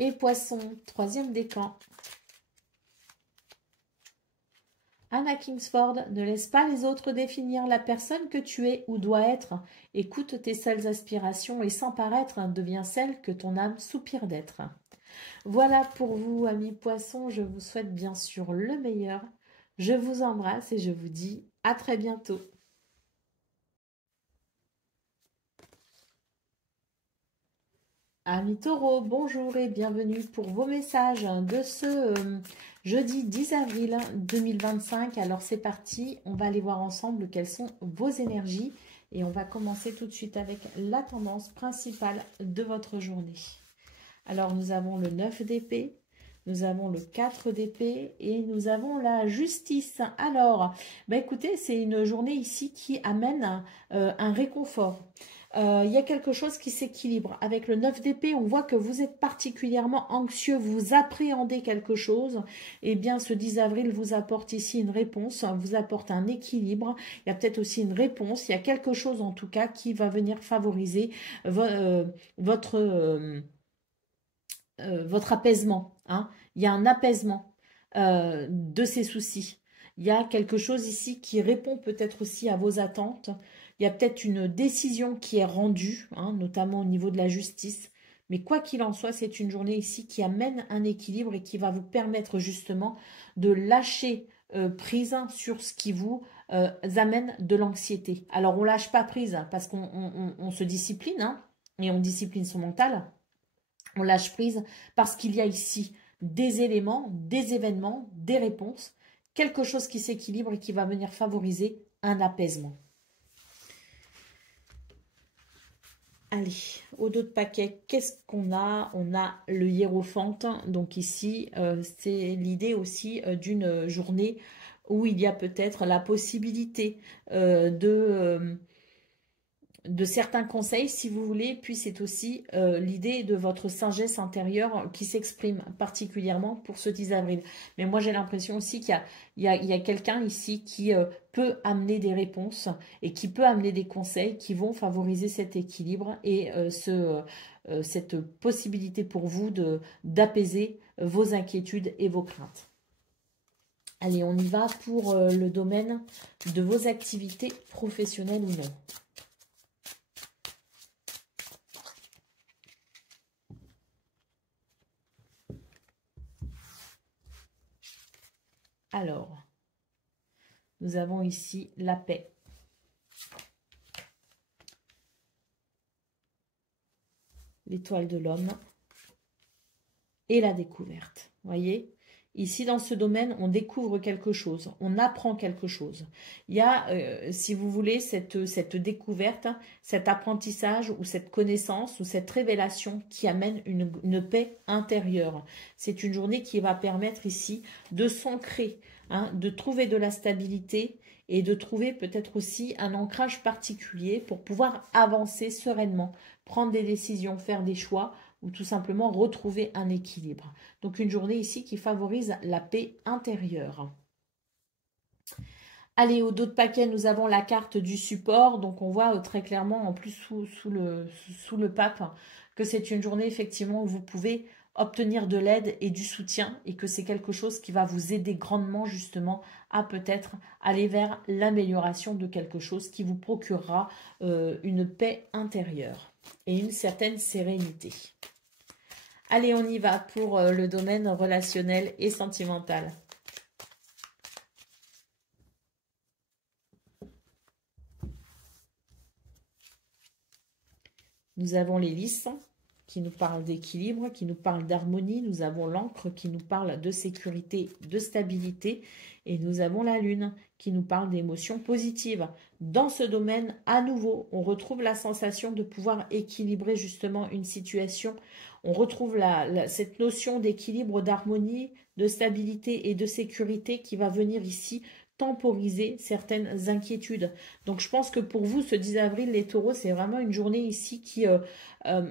Et Poisson, troisième décan. Anna Kingsford, ne laisse pas les autres définir la personne que tu es ou dois être. Écoute tes seules aspirations et sans paraître, deviens celle que ton âme soupire d'être. Voilà pour vous, amis Poissons. Je vous souhaite bien sûr le meilleur. Je vous embrasse et je vous dis à très bientôt. Amis Taureaux, bonjour et bienvenue pour vos messages de ce jeudi 10 avril 2025. Alors c'est parti, on va aller voir ensemble quelles sont vos énergies et on va commencer tout de suite avec la tendance principale de votre journée. Alors nous avons le 9 d'épée, nous avons le 4 d'épée et nous avons la justice. Alors, écoutez, c'est une journée ici qui amène un réconfort. Il y a quelque chose qui s'équilibre. Avec le 9 d'épée, on voit que vous êtes particulièrement anxieux, vous appréhendez quelque chose. Eh bien, ce 10 avril vous apporte ici une réponse, vous apporte un équilibre. Il y a peut-être aussi une réponse. Il y a quelque chose en tout cas qui va venir favoriser votre apaisement. Hein. Il y a un apaisement de ces soucis. Il y a quelque chose ici qui répond peut-être aussi à vos attentes. Il y a peut-être une décision qui est rendue, hein, notamment au niveau de la justice. Mais quoi qu'il en soit, c'est une journée ici qui amène un équilibre et qui va vous permettre justement de lâcher prise sur ce qui vous amène de l'anxiété. Alors, on ne lâche pas prise hein, parce qu'on se discipline hein, et on discipline son mental. On lâche prise parce qu'il y a ici des éléments, des événements, des réponses, quelque chose qui s'équilibre et qui va venir favoriser un apaisement. Allez, au dos de paquet, qu'est-ce qu'on a? On a le hiérophante. Donc ici, c'est l'idée aussi d'une journée où il y a peut-être la possibilité de certains conseils, si vous voulez, puis c'est aussi l'idée de votre sagesse intérieure qui s'exprime particulièrement pour ce 10 avril. Mais moi, j'ai l'impression aussi qu'il y a quelqu'un ici qui peut amener des réponses et qui peut amener des conseils qui vont favoriser cet équilibre et cette possibilité pour vous d'apaiser vos inquiétudes et vos craintes. Allez, on y va pour le domaine de vos activités professionnelles ou non. Alors, nous avons ici la paix, l'étoile de l'homme et la découverte. Voyez, ici dans ce domaine, on découvre quelque chose, on apprend quelque chose. Il y a, si vous voulez, cette découverte, cet apprentissage ou cette connaissance ou cette révélation qui amène une paix intérieure. C'est une journée qui va permettre ici de s'ancrer, hein, de trouver de la stabilité et de trouver peut-être aussi un ancrage particulier pour pouvoir avancer sereinement, prendre des décisions, faire des choix ou tout simplement retrouver un équilibre. Donc une journée ici qui favorise la paix intérieure. Allez, au dos de paquet, nous avons la carte du support. Donc on voit très clairement, en plus sous le pape, que c'est une journée effectivement où vous pouvez obtenir de l'aide et du soutien et que c'est quelque chose qui va vous aider grandement justement à peut-être aller vers l'amélioration de quelque chose qui vous procurera une paix intérieure et une certaine sérénité. Allez, on y va pour le domaine relationnel et sentimental. Nous avons les lys qui nous parlent d'équilibre, qui nous parlent d'harmonie. Nous avons l'encre qui nous parle de sécurité, de stabilité. Et nous avons la lune qui nous parle d'émotions positives. Dans ce domaine, à nouveau, on retrouve la sensation de pouvoir équilibrer justement une situation. On retrouve cette notion d'équilibre, d'harmonie, de stabilité et de sécurité qui va venir ici temporiser certaines inquiétudes. Donc je pense que pour vous, ce 10 avril, les taureaux, c'est vraiment une journée ici qui, à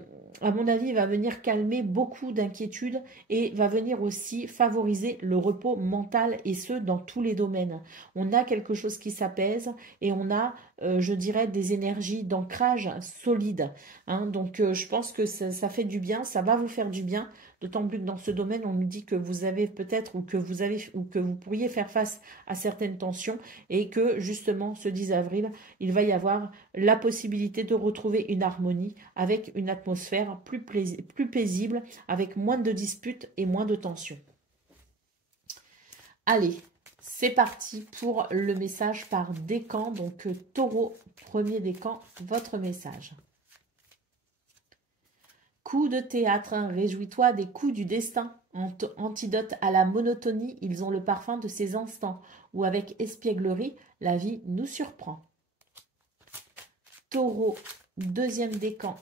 mon avis, va venir calmer beaucoup d'inquiétudes et va venir aussi favoriser le repos mental et ce, dans tous les domaines. On a quelque chose qui s'apaise et on a, je dirais, des énergies d'ancrage solides. Hein. Donc je pense que ça fait du bien, ça va vous faire du bien. D'autant plus que dans ce domaine, on nous dit que vous avez peut-être ou que vous pourriez faire face à certaines tensions et que justement ce 10 avril, il va y avoir la possibilité de retrouver une harmonie avec une atmosphère plus paisible, avec moins de disputes et moins de tensions. Allez, c'est parti pour le message par décan. Donc taureau, premier décan, votre message. Coup de théâtre, hein, réjouis-toi des coups du destin. Antidote à la monotonie, ils ont le parfum de ces instants où avec espièglerie, la vie nous surprend. Taureau, deuxième décan.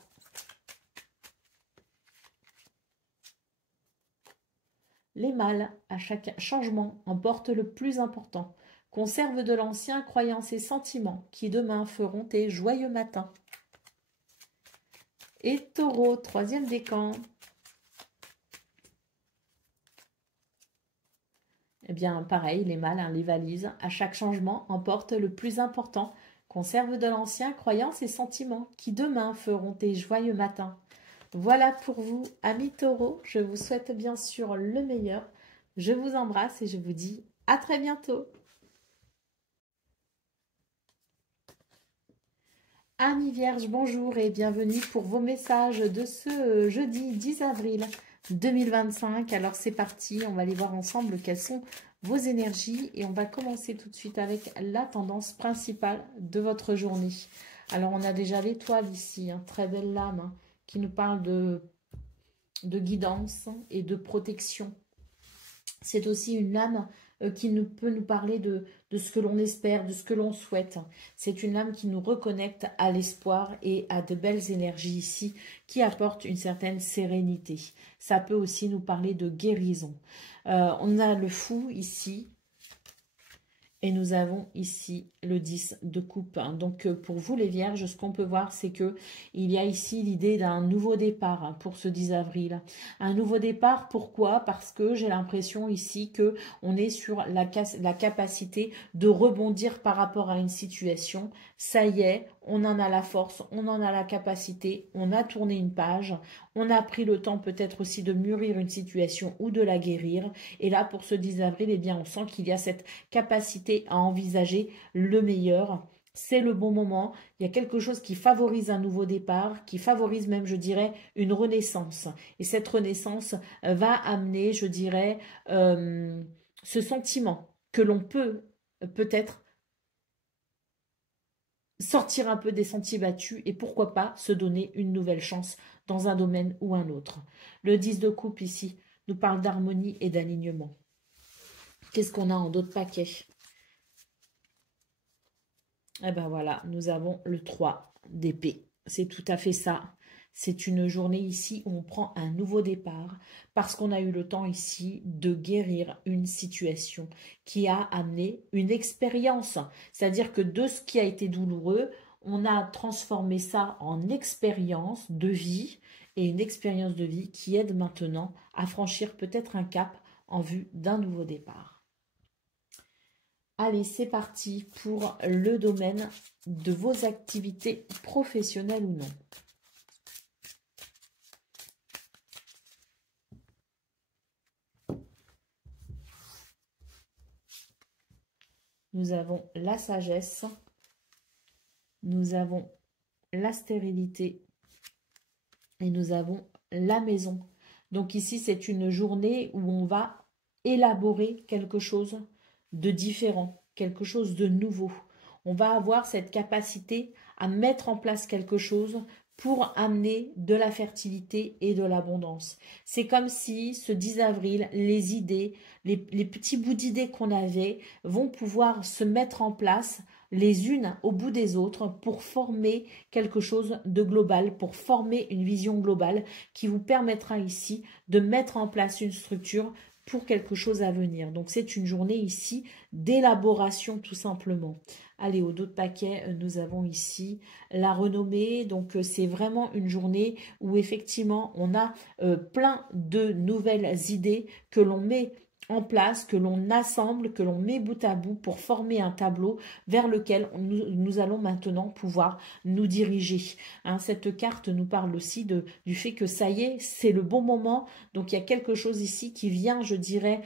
Les mâles, à chaque changement, emportent le plus important. Conserve de l'ancien, croyances et sentiments qui demain feront tes joyeux matins. Et taureau, troisième décan. Eh bien, pareil, les mâles, hein, les valises, à chaque changement, emportent le plus important. Conserve de l'ancien, croyances et sentiments qui demain feront tes joyeux matins. Voilà pour vous, amis taureaux. Je vous souhaite bien sûr le meilleur. Je vous embrasse et je vous dis à très bientôt. Amis vierges, bonjour et bienvenue pour vos messages de ce jeudi 10 avril 2025. Alors c'est parti, on va aller voir ensemble quelles sont vos énergies et on va commencer tout de suite avec la tendance principale de votre journée. Alors on a déjà l'étoile ici, hein, très belle lame, hein, qui nous parle de guidance et de protection. C'est aussi une lame qui peut nous parler de ce que l'on espère, de ce que l'on souhaite. C'est une lame qui nous reconnecte à l'espoir et à de belles énergies ici, qui apportent une certaine sérénité. Ça peut aussi nous parler de guérison. On a le fou ici. Et nous avons ici le 10 de coupe. Donc, pour vous les vierges, ce qu'on peut voir, c'est que il y a ici l'idée d'un nouveau départ pour ce 10 avril. Un nouveau départ, pourquoi? Parce que j'ai l'impression ici que on est sur la capacité de rebondir par rapport à une situation. Ça y est, on en a la force, on en a la capacité, on a tourné une page, on a pris le temps peut-être aussi de mûrir une situation ou de la guérir. Et là, pour ce 10 avril, eh bien, on sent qu'il y a cette capacité à envisager le meilleur. C'est le bon moment. Il y a quelque chose qui favorise un nouveau départ, qui favorise même, je dirais, une renaissance. Et cette renaissance va amener, je dirais, ce sentiment que l'on peut peut-être sortir un peu des sentiers battus et pourquoi pas se donner une nouvelle chance dans un domaine ou un autre. Le 10 de coupe ici nous parle d'harmonie et d'alignement. Qu'est-ce qu'on a en d'autres paquets? Eh ben voilà, nous avons le 3 d'épée. C'est tout à fait ça. C'est une journée ici où on prend un nouveau départ parce qu'on a eu le temps ici de guérir une situation qui a amené une expérience. C'est-à-dire que de ce qui a été douloureux, on a transformé ça en expérience de vie et une expérience de vie qui aide maintenant à franchir peut-être un cap en vue d'un nouveau départ. Allez, c'est parti pour le domaine de vos activités professionnelles ou non. Nous avons la sagesse, nous avons la stérilité et nous avons la maison. Donc ici, c'est une journée où on va élaborer quelque chose de différent, quelque chose de nouveau. On va avoir cette capacité à mettre en place quelque chose pour amener de la fertilité et de l'abondance. C'est comme si ce 10 avril, les idées, les petits bouts d'idées qu'on avait vont pouvoir se mettre en place les unes au bout des autres pour former quelque chose de global, pour former une vision globale qui vous permettra ici de mettre en place une structure pour quelque chose à venir. Donc c'est une journée ici d'élaboration tout simplement. Allez, au dos de paquet, nous avons ici la renommée. Donc c'est vraiment une journée où effectivement on a plein de nouvelles idées que l'on met en place, que l'on assemble, que l'on met bout à bout pour former un tableau vers lequel nous allons maintenant pouvoir nous diriger. Hein, cette carte nous parle aussi du fait que ça y est, c'est le bon moment. Donc il y a quelque chose ici qui vient, je dirais,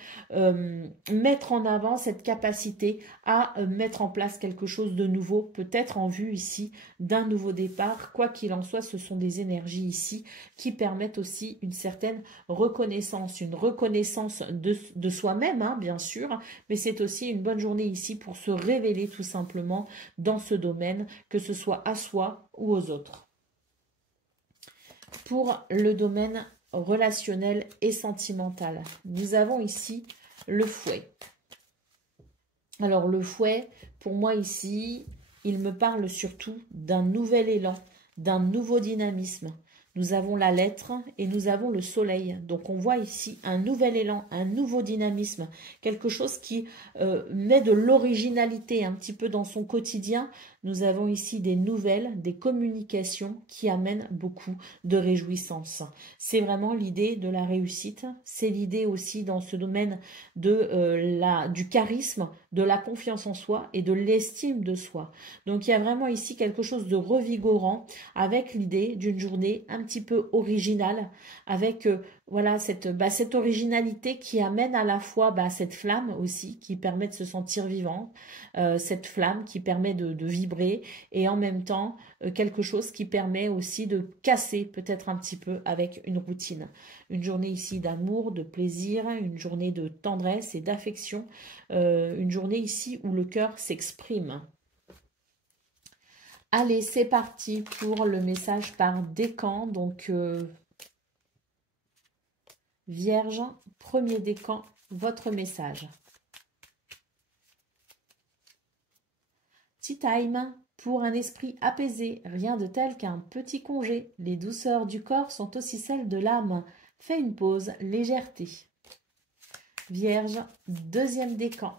mettre en avant cette capacité à mettre en place quelque chose de nouveau, peut-être en vue ici d'un nouveau départ. Quoi qu'il en soit, ce sont des énergies ici qui permettent aussi une certaine reconnaissance, une reconnaissance de soi-même, hein, bien sûr, mais c'est aussi une bonne journée ici pour se révéler tout simplement dans ce domaine, que ce soit à soi ou aux autres. Pour le domaine relationnel et sentimental, nous avons ici le fouet. Alors le fouet, pour moi ici, il me parle surtout d'un nouvel élan, d'un nouveau dynamisme. Nous avons la lettre et nous avons le soleil. Donc on voit ici un nouvel élan, un nouveau dynamisme, quelque chose qui met de l'originalité un petit peu dans son quotidien. Nous avons ici des nouvelles, des communications qui amènent beaucoup de réjouissance. C'est vraiment l'idée de la réussite. C'est l'idée aussi dans ce domaine du charisme, de la confiance en soi et de l'estime de soi. Donc il y a vraiment ici quelque chose de revigorant avec l'idée d'une journée un petit peu originale, avec voilà cette originalité qui amène à la fois cette flamme aussi qui permet de se sentir vivant, cette flamme qui permet de vibrer et en même temps quelque chose qui permet aussi de casser peut-être un petit peu avec une routine. Une journée ici d'amour, de plaisir, une journée de tendresse et d'affection, une journée ici où le cœur s'exprime. Allez, c'est parti pour le message par décan. Donc, Vierge, premier décan, votre message. Tea time pour un esprit apaisé, rien de tel qu'un petit congé. Les douceurs du corps sont aussi celles de l'âme. Fais une pause, légèreté. Vierge, deuxième décan.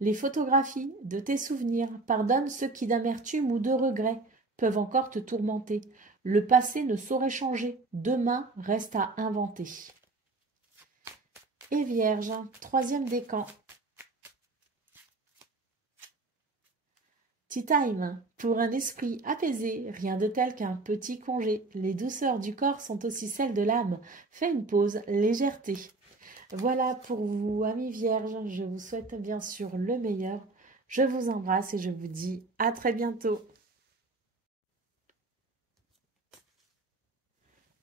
Les photographies de tes souvenirs pardonnent ceux qui d'amertume ou de regret peuvent encore te tourmenter. Le passé ne saurait changer, demain reste à inventer. Et Vierge, troisième décan. Tea time, pour un esprit apaisé, rien de tel qu'un petit congé. Les douceurs du corps sont aussi celles de l'âme. Fais une pause, légèreté. Voilà pour vous, amis vierges. Je vous souhaite bien sûr le meilleur. Je vous embrasse et je vous dis à très bientôt.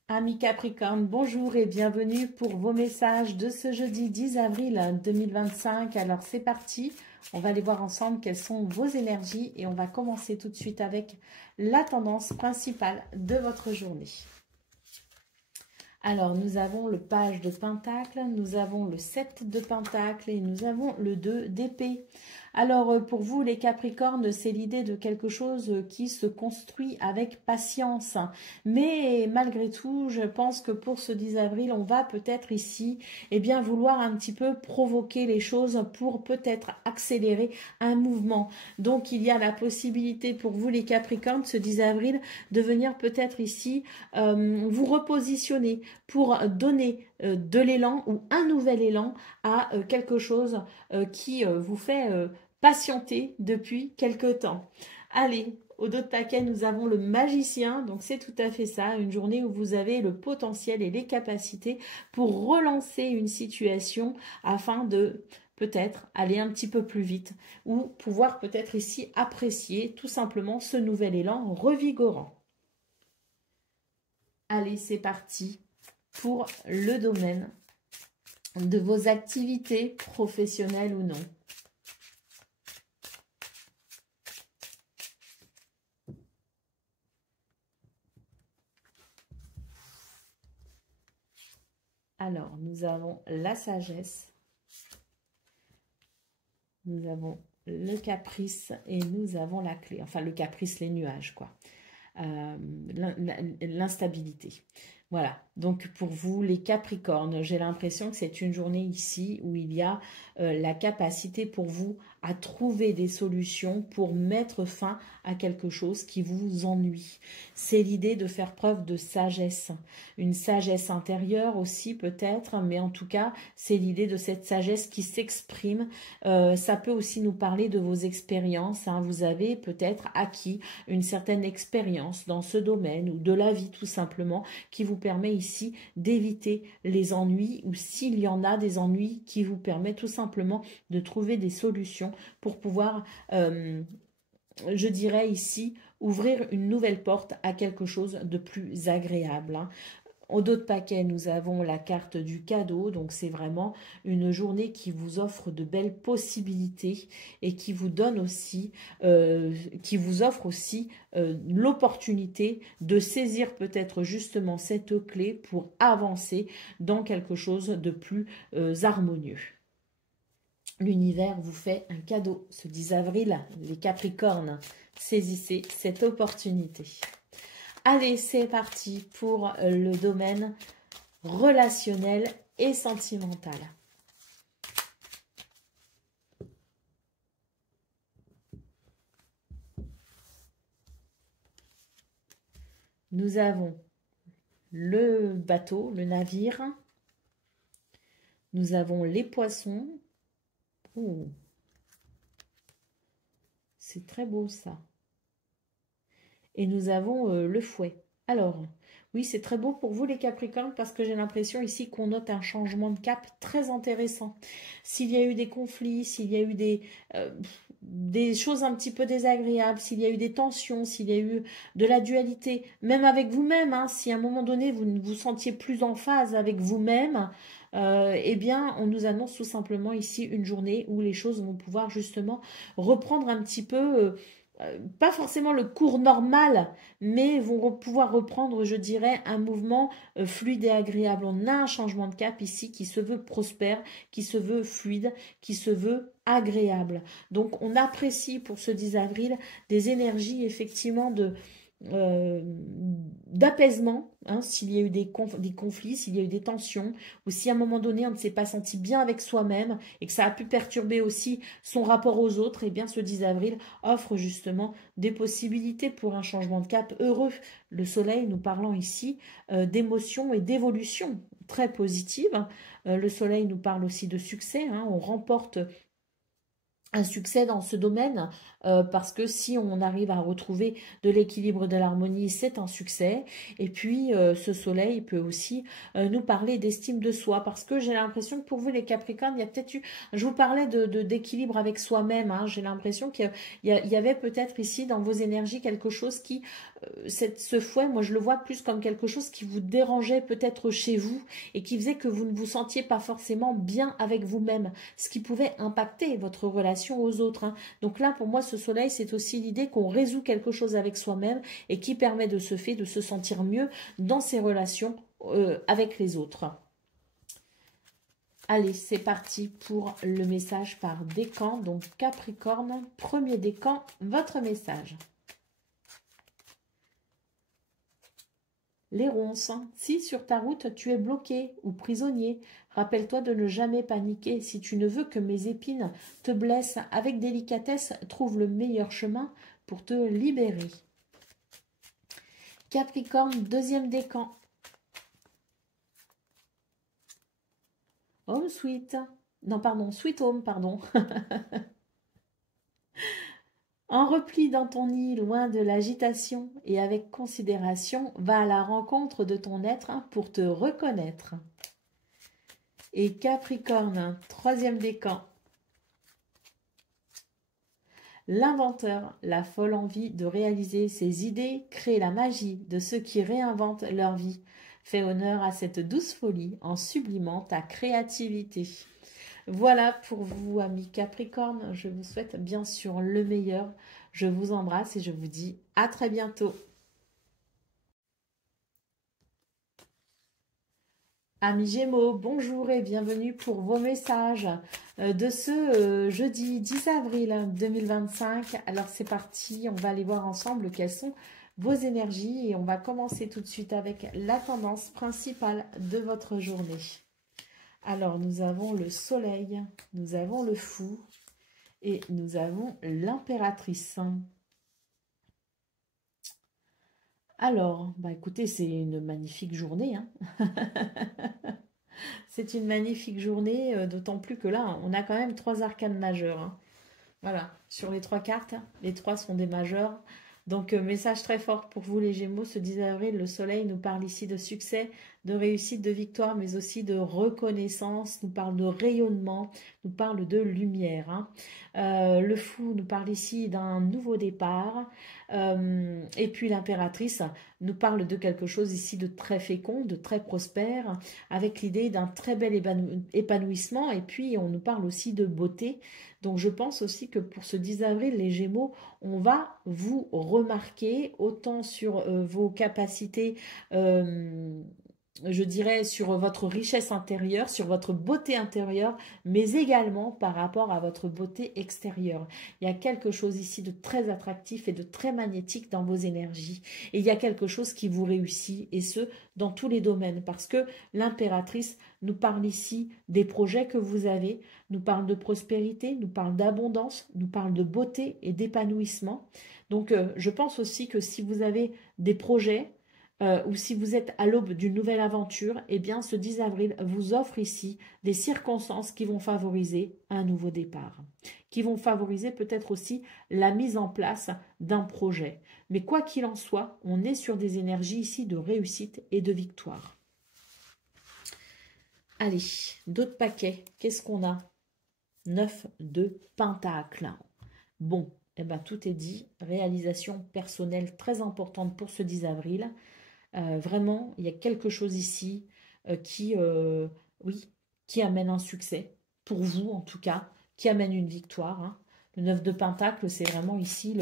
Amis Capricorne, bonjour et bienvenue pour vos messages de ce jeudi 10 avril 2025. Alors c'est parti, on va aller voir ensemble quelles sont vos énergies et on va commencer tout de suite avec la tendance principale de votre journée. Alors, nous avons le page de Pentacle, nous avons le 7 de Pentacle et nous avons le 2 d'épée. Alors, pour vous, les Capricornes, c'est l'idée de quelque chose qui se construit avec patience. Mais malgré tout, je pense que pour ce 10 avril, on va peut-être ici vouloir un petit peu provoquer les choses pour peut-être accélérer un mouvement. Donc, il y a la possibilité pour vous, les Capricornes, ce 10 avril, de venir peut-être ici vous repositionner pour donner de l'élan ou un nouvel élan à quelque chose qui vous fait patienter depuis quelque temps. Allez, au dos de paquet, nous avons le magicien, donc c'est tout à fait ça, une journée où vous avez le potentiel et les capacités pour relancer une situation afin de peut-être aller un petit peu plus vite ou pouvoir peut-être ici apprécier tout simplement ce nouvel élan revigorant. Allez, c'est parti pour le domaine de vos activités professionnelles ou non. Alors, nous avons la sagesse, nous avons le caprice et nous avons la clé. Enfin, le caprice, les nuages, quoi. L'instabilité. Voilà, donc pour vous les Capricornes, j'ai l'impression que c'est une journée ici où il y a la capacité pour vous à trouver des solutions pour mettre fin à quelque chose qui vous ennuie. C'est l'idée de faire preuve de sagesse, une sagesse intérieure aussi peut-être, mais en tout cas c'est l'idée de cette sagesse qui s'exprime. Ça peut aussi nous parler de vos expériences, hein. Vous avez peut-être acquis une certaine expérience dans ce domaine ou de la vie tout simplement qui vous permet ici d'éviter les ennuis ou s'il y en a des ennuis qui vous permettent tout simplement de trouver des solutions pour pouvoir, je dirais ici, ouvrir une nouvelle porte à quelque chose de plus agréable, hein. Au dos de paquet, nous avons la carte du cadeau, donc c'est vraiment une journée qui vous offre de belles possibilités et qui vous donne aussi, qui vous offre aussi l'opportunité de saisir peut-être justement cette clé pour avancer dans quelque chose de plus harmonieux. L'univers vous fait un cadeau ce 10 avril, les Capricornes, saisissez cette opportunité. Allez, c'est parti pour le domaine relationnel et sentimental. Nous avons le bateau, le navire. Nous avons les poissons. Oh, c'est très beau ça. Et nous avons le fouet. Alors, oui, c'est très beau pour vous les Capricornes parce que j'ai l'impression ici qu'on note un changement de cap très intéressant. S'il y a eu des conflits, s'il y a eu des choses un petit peu désagréables, s'il y a eu des tensions, s'il y a eu de la dualité, même avec vous-même, hein, si à un moment donné vous ne vous sentiez plus en phase avec vous-même, eh bien, on nous annonce tout simplement ici une journée où les choses vont pouvoir justement reprendre un petit peu pas forcément le cours normal, mais vont pouvoir reprendre, je dirais, un mouvement fluide et agréable. On a un changement de cap ici qui se veut prospère, qui se veut fluide, qui se veut agréable. Donc, on apprécie pour ce 10 avril des énergies, effectivement, euh, d'apaisement, hein, s'il y a eu des conflits, s'il y a eu des tensions, ou si à un moment donné on ne s'est pas senti bien avec soi-même et que ça a pu perturber aussi son rapport aux autres, et bien ce 10 avril offre justement des possibilités pour un changement de cap heureux. Le soleil nous parlant ici d'émotion et d'évolution très positive. Le soleil nous parle aussi de succès, hein, on remporte un succès dans ce domaine parce que si on arrive à retrouver de l'équilibre, de l'harmonie, c'est un succès. Et puis ce soleil peut aussi nous parler d'estime de soi, parce que j'ai l'impression que pour vous les Capricornes, il y a peut-être eu, je vous parlais d'équilibre avec soi-même, hein, j'ai l'impression qu'il y avait peut-être ici dans vos énergies quelque chose qui, ce fouet, moi je le vois plus comme quelque chose qui vous dérangeait peut-être chez vous et qui faisait que vous ne vous sentiez pas forcément bien avec vous-même, ce qui pouvait impacter votre relation aux autres, hein. Donc là, pour moi, ce soleil, c'est aussi l'idée qu'on résout quelque chose avec soi-même et qui permet de ce fait de se sentir mieux dans ses relations avec les autres. Allez, c'est parti pour le message par décan. Donc Capricorne, premier décan, votre message. Les ronces, si sur ta route tu es bloqué ou prisonnier, rappelle-toi de ne jamais paniquer. Si tu ne veux que mes épines te blessent, avec délicatesse, trouve le meilleur chemin pour te libérer. Capricorne, deuxième décan. Home sweet. Non, pardon, sweet home, pardon. En repli dans ton nid, loin de l'agitation, et avec considération, va à la rencontre de ton être pour te reconnaître. Et Capricorne, troisième décan. L'inventeur, la folle envie de réaliser ses idées, crée la magie de ceux qui réinventent leur vie. Fais honneur à cette douce folie en sublimant ta créativité. Voilà pour vous, amis Capricorne. Je vous souhaite bien sûr le meilleur. Je vous embrasse et je vous dis à très bientôt. Amis Gémeaux, bonjour et bienvenue pour vos messages de ce jeudi 10 avril 2025. Alors c'est parti, on va aller voir ensemble quelles sont vos énergies et on va commencer tout de suite avec la tendance principale de votre journée. Alors nous avons le soleil, nous avons le fou et nous avons l'impératrice. Alors, bah écoutez, c'est une magnifique journée, hein. C'est une magnifique journée, d'autant plus que là, on a quand même 3 arcanes majeures, hein. Voilà, sur les 3 cartes, les 3 sont des majeurs. Donc, message très fort pour vous les Gémeaux, ce 10 avril, le soleil nous parle ici de succès, de réussite, de victoire, mais aussi de reconnaissance, nous parle de rayonnement, nous parle de lumière, hein. Le fou nous parle ici d'un nouveau départ, et puis l'impératrice nous parle de quelque chose ici de très fécond, de très prospère, avec l'idée d'un très bel épanouissement, et puis on nous parle aussi de beauté. Donc je pense aussi que pour ce 10 avril, les Gémeaux, on va vous remarquer autant sur vos capacités, je dirais sur votre richesse intérieure, sur votre beauté intérieure, mais également par rapport à votre beauté extérieure. Il y a quelque chose ici de très attractif et de très magnétique dans vos énergies. Et il y a quelque chose qui vous réussit, et ce, dans tous les domaines, parce que l'impératrice nous parle ici des projets que vous avez, nous parle de prospérité, nous parle d'abondance, nous parle de beauté et d'épanouissement. Donc, je pense aussi que si vous avez des projets, ou si vous êtes à l'aube d'une nouvelle aventure, eh bien ce 10 avril vous offre ici des circonstances qui vont favoriser un nouveau départ, qui vont favoriser peut-être aussi la mise en place d'un projet. Mais quoi qu'il en soit, on est sur des énergies ici de réussite et de victoire. Allez, d'autres paquets, qu'est-ce qu'on a? 9 de Pentacle. Bon, eh ben, tout est dit, réalisation personnelle très importante pour ce 10 avril. Vraiment, il y a quelque chose ici oui, qui amène un succès, pour vous en tout cas, qui amène une victoire, hein. Le 9 de Pentacle, c'est vraiment ici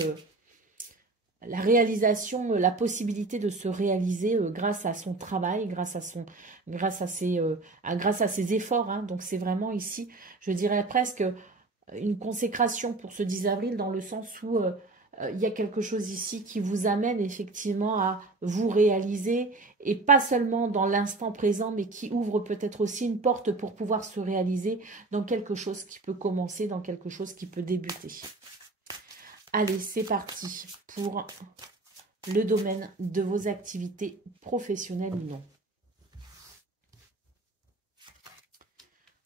la réalisation, la possibilité de se réaliser grâce à son travail, grâce à ses efforts. Hein. Donc c'est vraiment ici, je dirais presque une consécration pour ce 10 avril dans le sens où il y a quelque chose ici qui vous amène effectivement à vous réaliser et pas seulement dans l'instant présent mais qui ouvre peut-être aussi une porte pour pouvoir se réaliser dans quelque chose qui peut commencer, dans quelque chose qui peut débuter. Allez, c'est parti pour le domaine de vos activités professionnelles ou non.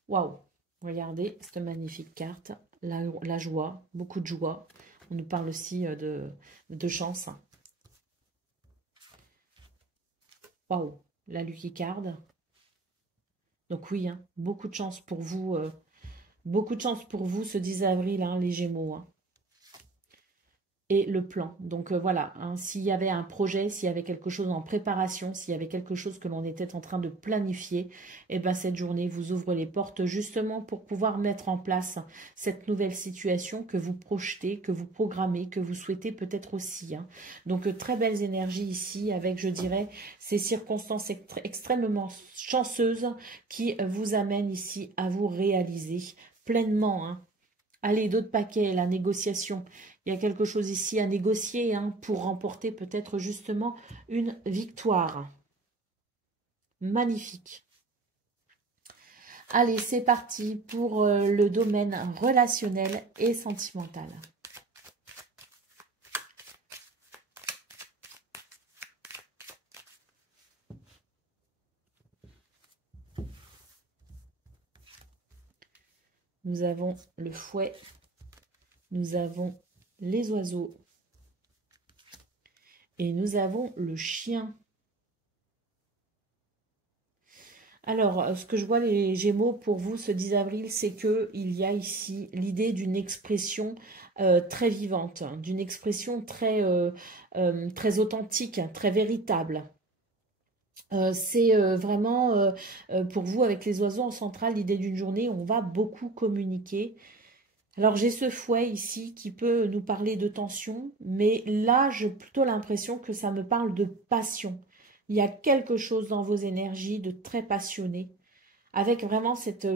Waouh! Regardez cette magnifique carte. La joie, beaucoup de joie. On nous parle aussi de chance. Waouh! La Lucky Card. Donc oui, hein, beaucoup de chance pour vous. Beaucoup de chance pour vous ce 10 avril, hein, les Gémeaux. Hein. Et le plan. Donc voilà, hein, s'il y avait un projet, s'il y avait quelque chose en préparation, s'il y avait quelque chose que l'on était en train de planifier, et ben cette journée vous ouvre les portes justement pour pouvoir mettre en place cette nouvelle situation que vous projetez, que vous programmez, que vous souhaitez peut-être aussi. Hein. Donc très belles énergies ici avec, je dirais, ces circonstances extrêmement chanceuses qui vous amènent ici à vous réaliser pleinement. Hein. Allez, d'autres paquets, la négociation. Il y a quelque chose ici à négocier hein, pour remporter peut-être justement une victoire. Magnifique. Allez, c'est parti pour le domaine relationnel et sentimental. Nous avons le fouet. Nous avons les oiseaux. Et nous avons le chien. Alors, ce que je vois les Gémeaux pour vous ce 10 avril, c'est qu'il y a ici l'idée d'une expression très vivante, d'une expression très, très authentique, très véritable. C'est vraiment pour vous avec les oiseaux en centrale, l'idée d'une journée où on va beaucoup communiquer. Alors j'ai ce fouet ici qui peut nous parler de tension, mais là j'ai plutôt l'impression que ça me parle de passion. Il y a quelque chose dans vos énergies de très passionné, avec vraiment cette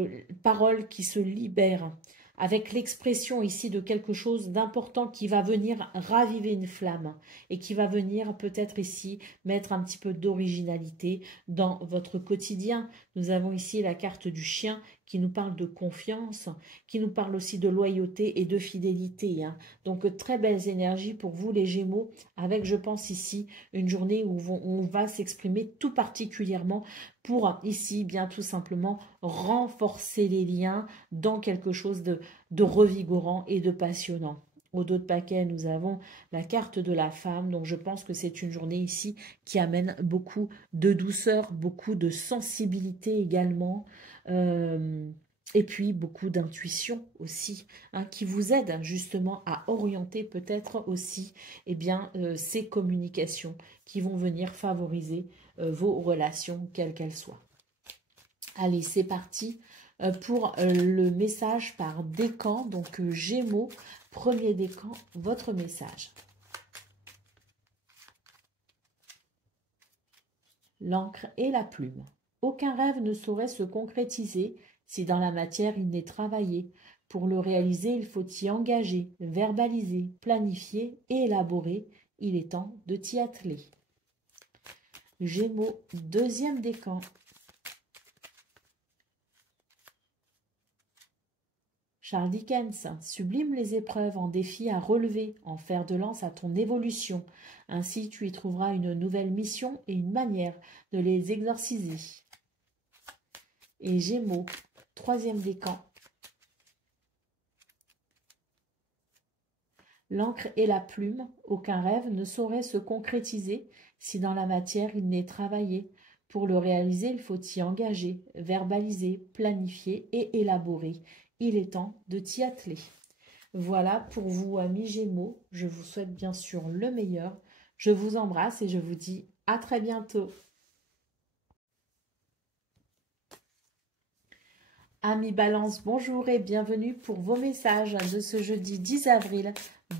parole qui se libère, avec l'expression ici de quelque chose d'important qui va venir raviver une flamme et qui va venir peut-être ici mettre un petit peu d'originalité dans votre quotidien. Nous avons ici la carte du chien qui nous parle de confiance, qui nous parle aussi de loyauté et de fidélité. Hein. Donc très belles énergies pour vous les Gémeaux, avec je pense ici une journée où on va s'exprimer tout particulièrement pour ici bien tout simplement renforcer les liens dans quelque chose de revigorant et de passionnant. Au dos de paquet, nous avons la carte de la femme. Donc, je pense que c'est une journée ici qui amène beaucoup de douceur, beaucoup de sensibilité également. Et puis, beaucoup d'intuition aussi, hein, qui vous aide justement à orienter peut-être aussi eh bien, ces communications qui vont venir favoriser vos relations, quelles qu'elles soient. Allez, c'est parti pour le message par décan. Donc, Gémeaux, premier décan, votre message. L'encre et la plume. Aucun rêve ne saurait se concrétiser si dans la matière il n'est travaillé. Pour le réaliser, il faut y engager, verbaliser, planifier et élaborer. Il est temps de t'y atteler. Gémeaux, deuxième décan. Charles Dickens, sublime les épreuves en défis à relever, en fer de lance à ton évolution. Ainsi tu y trouveras une nouvelle mission et une manière de les exorciser. Et Gémeaux, troisième décan. L'encre et la plume, aucun rêve ne saurait se concrétiser si dans la matière il n'est travaillé. Pour le réaliser, il faut y engager, verbaliser, planifier et élaborer. Il est temps de t'y atteler. Voilà pour vous, amis Gémeaux. Je vous souhaite bien sûr le meilleur. Je vous embrasse et je vous dis à très bientôt. Amis Balance, bonjour et bienvenue pour vos messages de ce jeudi 10 avril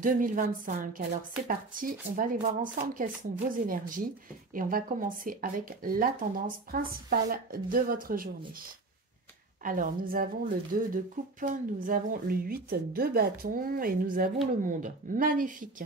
2025. Alors c'est parti, on va aller voir ensemble quelles sont vos énergies et on va commencer avec la tendance principale de votre journée. Alors nous avons le 2 de coupe, nous avons le 8 de bâton et nous avons le monde. Magnifique!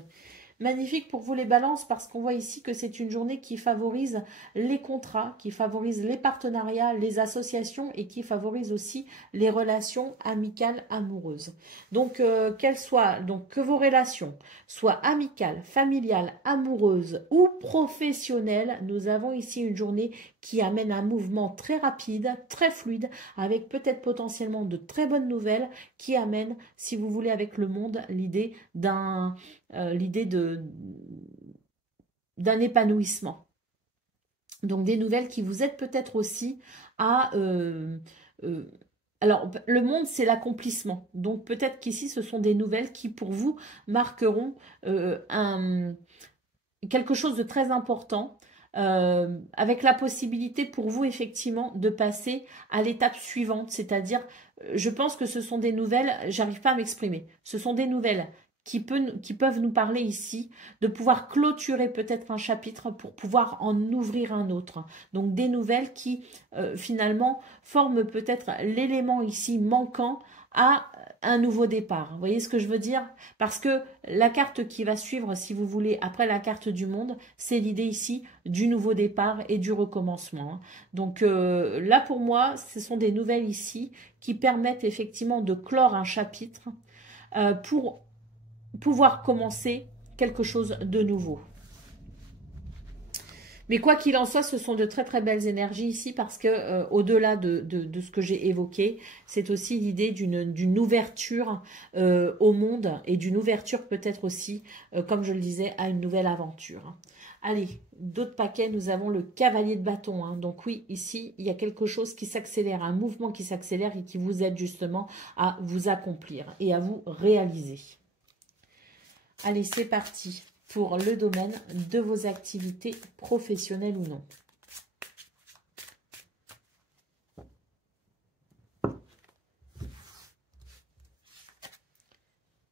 Magnifique pour vous les balances parce qu'on voit ici que c'est une journée qui favorise les contrats, qui favorise les partenariats, les associations et qui favorise aussi les relations amicales amoureuses. Donc que vos relations soient amicales, familiales, amoureuses ou professionnelles, nous avons ici une journée qui amène un mouvement très rapide, très fluide, avec peut-être potentiellement de très bonnes nouvelles qui amènent, si vous voulez, avec le monde, l'idée d'un épanouissement. Donc des nouvelles qui vous aident peut-être aussi à... alors, le monde, c'est l'accomplissement. Donc peut-être qu'ici, ce sont des nouvelles qui, pour vous, marqueront quelque chose de très important. Avec la possibilité pour vous effectivement de passer à l'étape suivante, c'est-à-dire, je pense que ce sont des nouvelles, j'arrive pas à m'exprimer, ce sont des nouvelles qui peuvent nous parler ici, de pouvoir clôturer peut-être un chapitre pour pouvoir en ouvrir un autre. Donc des nouvelles qui finalement forment peut-être l'élément ici manquant à un nouveau départ. Vous voyez ce que je veux dire? Parce que la carte qui va suivre, si vous voulez, après la carte du monde, c'est l'idée ici du nouveau départ et du recommencement. Donc là, pour moi, ce sont des nouvelles ici qui permettent effectivement de clore un chapitre pour pouvoir commencer quelque chose de nouveau. Mais quoi qu'il en soit, ce sont de très très belles énergies ici parce que au-delà de ce que j'ai évoqué, c'est aussi l'idée d'une ouverture au monde et d'une ouverture peut-être aussi, comme je le disais, à une nouvelle aventure. Allez, d'autres paquets, nous avons le cavalier de bâton. Hein. Donc oui, ici, il y a quelque chose qui s'accélère, un mouvement qui s'accélère et qui vous aide justement à vous accomplir et à vous réaliser. Allez, c'est parti pour le domaine de vos activités professionnelles ou non.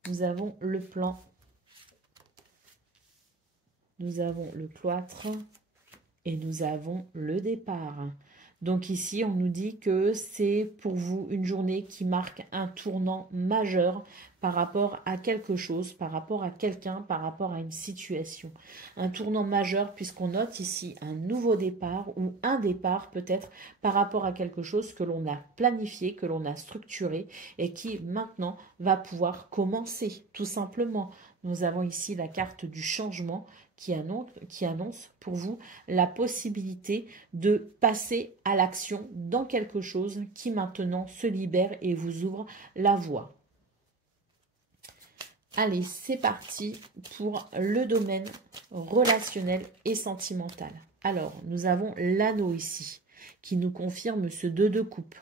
Nous avons le plan, nous avons le cloître et nous avons le départ. Donc ici, on nous dit que c'est pour vous une journée qui marque un tournant majeur par rapport à quelque chose, par rapport à quelqu'un, par rapport à une situation. Un tournant majeur puisqu'on note ici un nouveau départ ou un départ peut-être par rapport à quelque chose que l'on a planifié, que l'on a structuré et qui maintenant va pouvoir commencer tout simplement. Nous avons ici la carte du changement qui annonce pour vous la possibilité de passer à l'action dans quelque chose qui maintenant se libère et vous ouvre la voie. Allez, c'est parti pour le domaine relationnel et sentimental. Alors, nous avons l'anneau ici qui nous confirme ce 2 de coupe.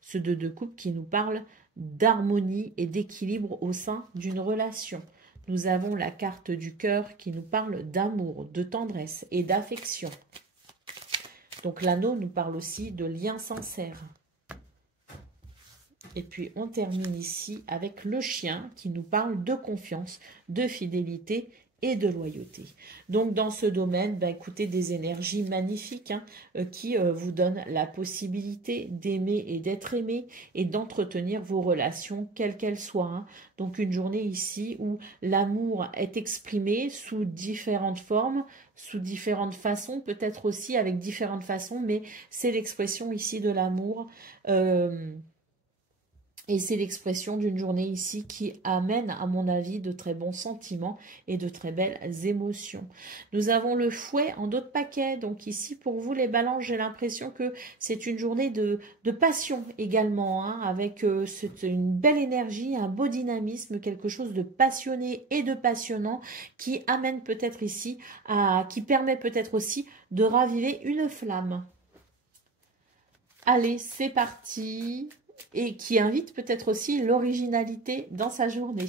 Ce 2 de coupe qui nous parle d'harmonie et d'équilibre au sein d'une relation. Nous avons la carte du cœur qui nous parle d'amour, de tendresse et d'affection. Donc l'anneau nous parle aussi de liens sincères. Et puis on termine ici avec le chien qui nous parle de confiance, de fidélité et de loyauté. Donc dans ce domaine, écoutez, des énergies magnifiques qui vous donnent la possibilité d'aimer et d'être aimé et d'entretenir vos relations, quelles qu'elles soient. Hein. Donc une journée ici où l'amour est exprimé sous différentes formes, sous différentes façons, peut-être aussi avec différentes façons, mais c'est l'expression ici de l'amour. Et c'est l'expression d'une journée ici qui amène, à mon avis, de très bons sentiments et de très belles émotions. Nous avons le fouet en d'autres paquets. Donc ici, pour vous, les balances, j'ai l'impression que c'est une journée de passion également, hein, avec une belle énergie, un beau dynamisme, quelque chose de passionné et de passionnant qui amène peut-être ici, qui permet peut-être aussi de raviver une flamme. Allez, c'est parti! Et qui invite peut-être aussi l'originalité dans sa journée.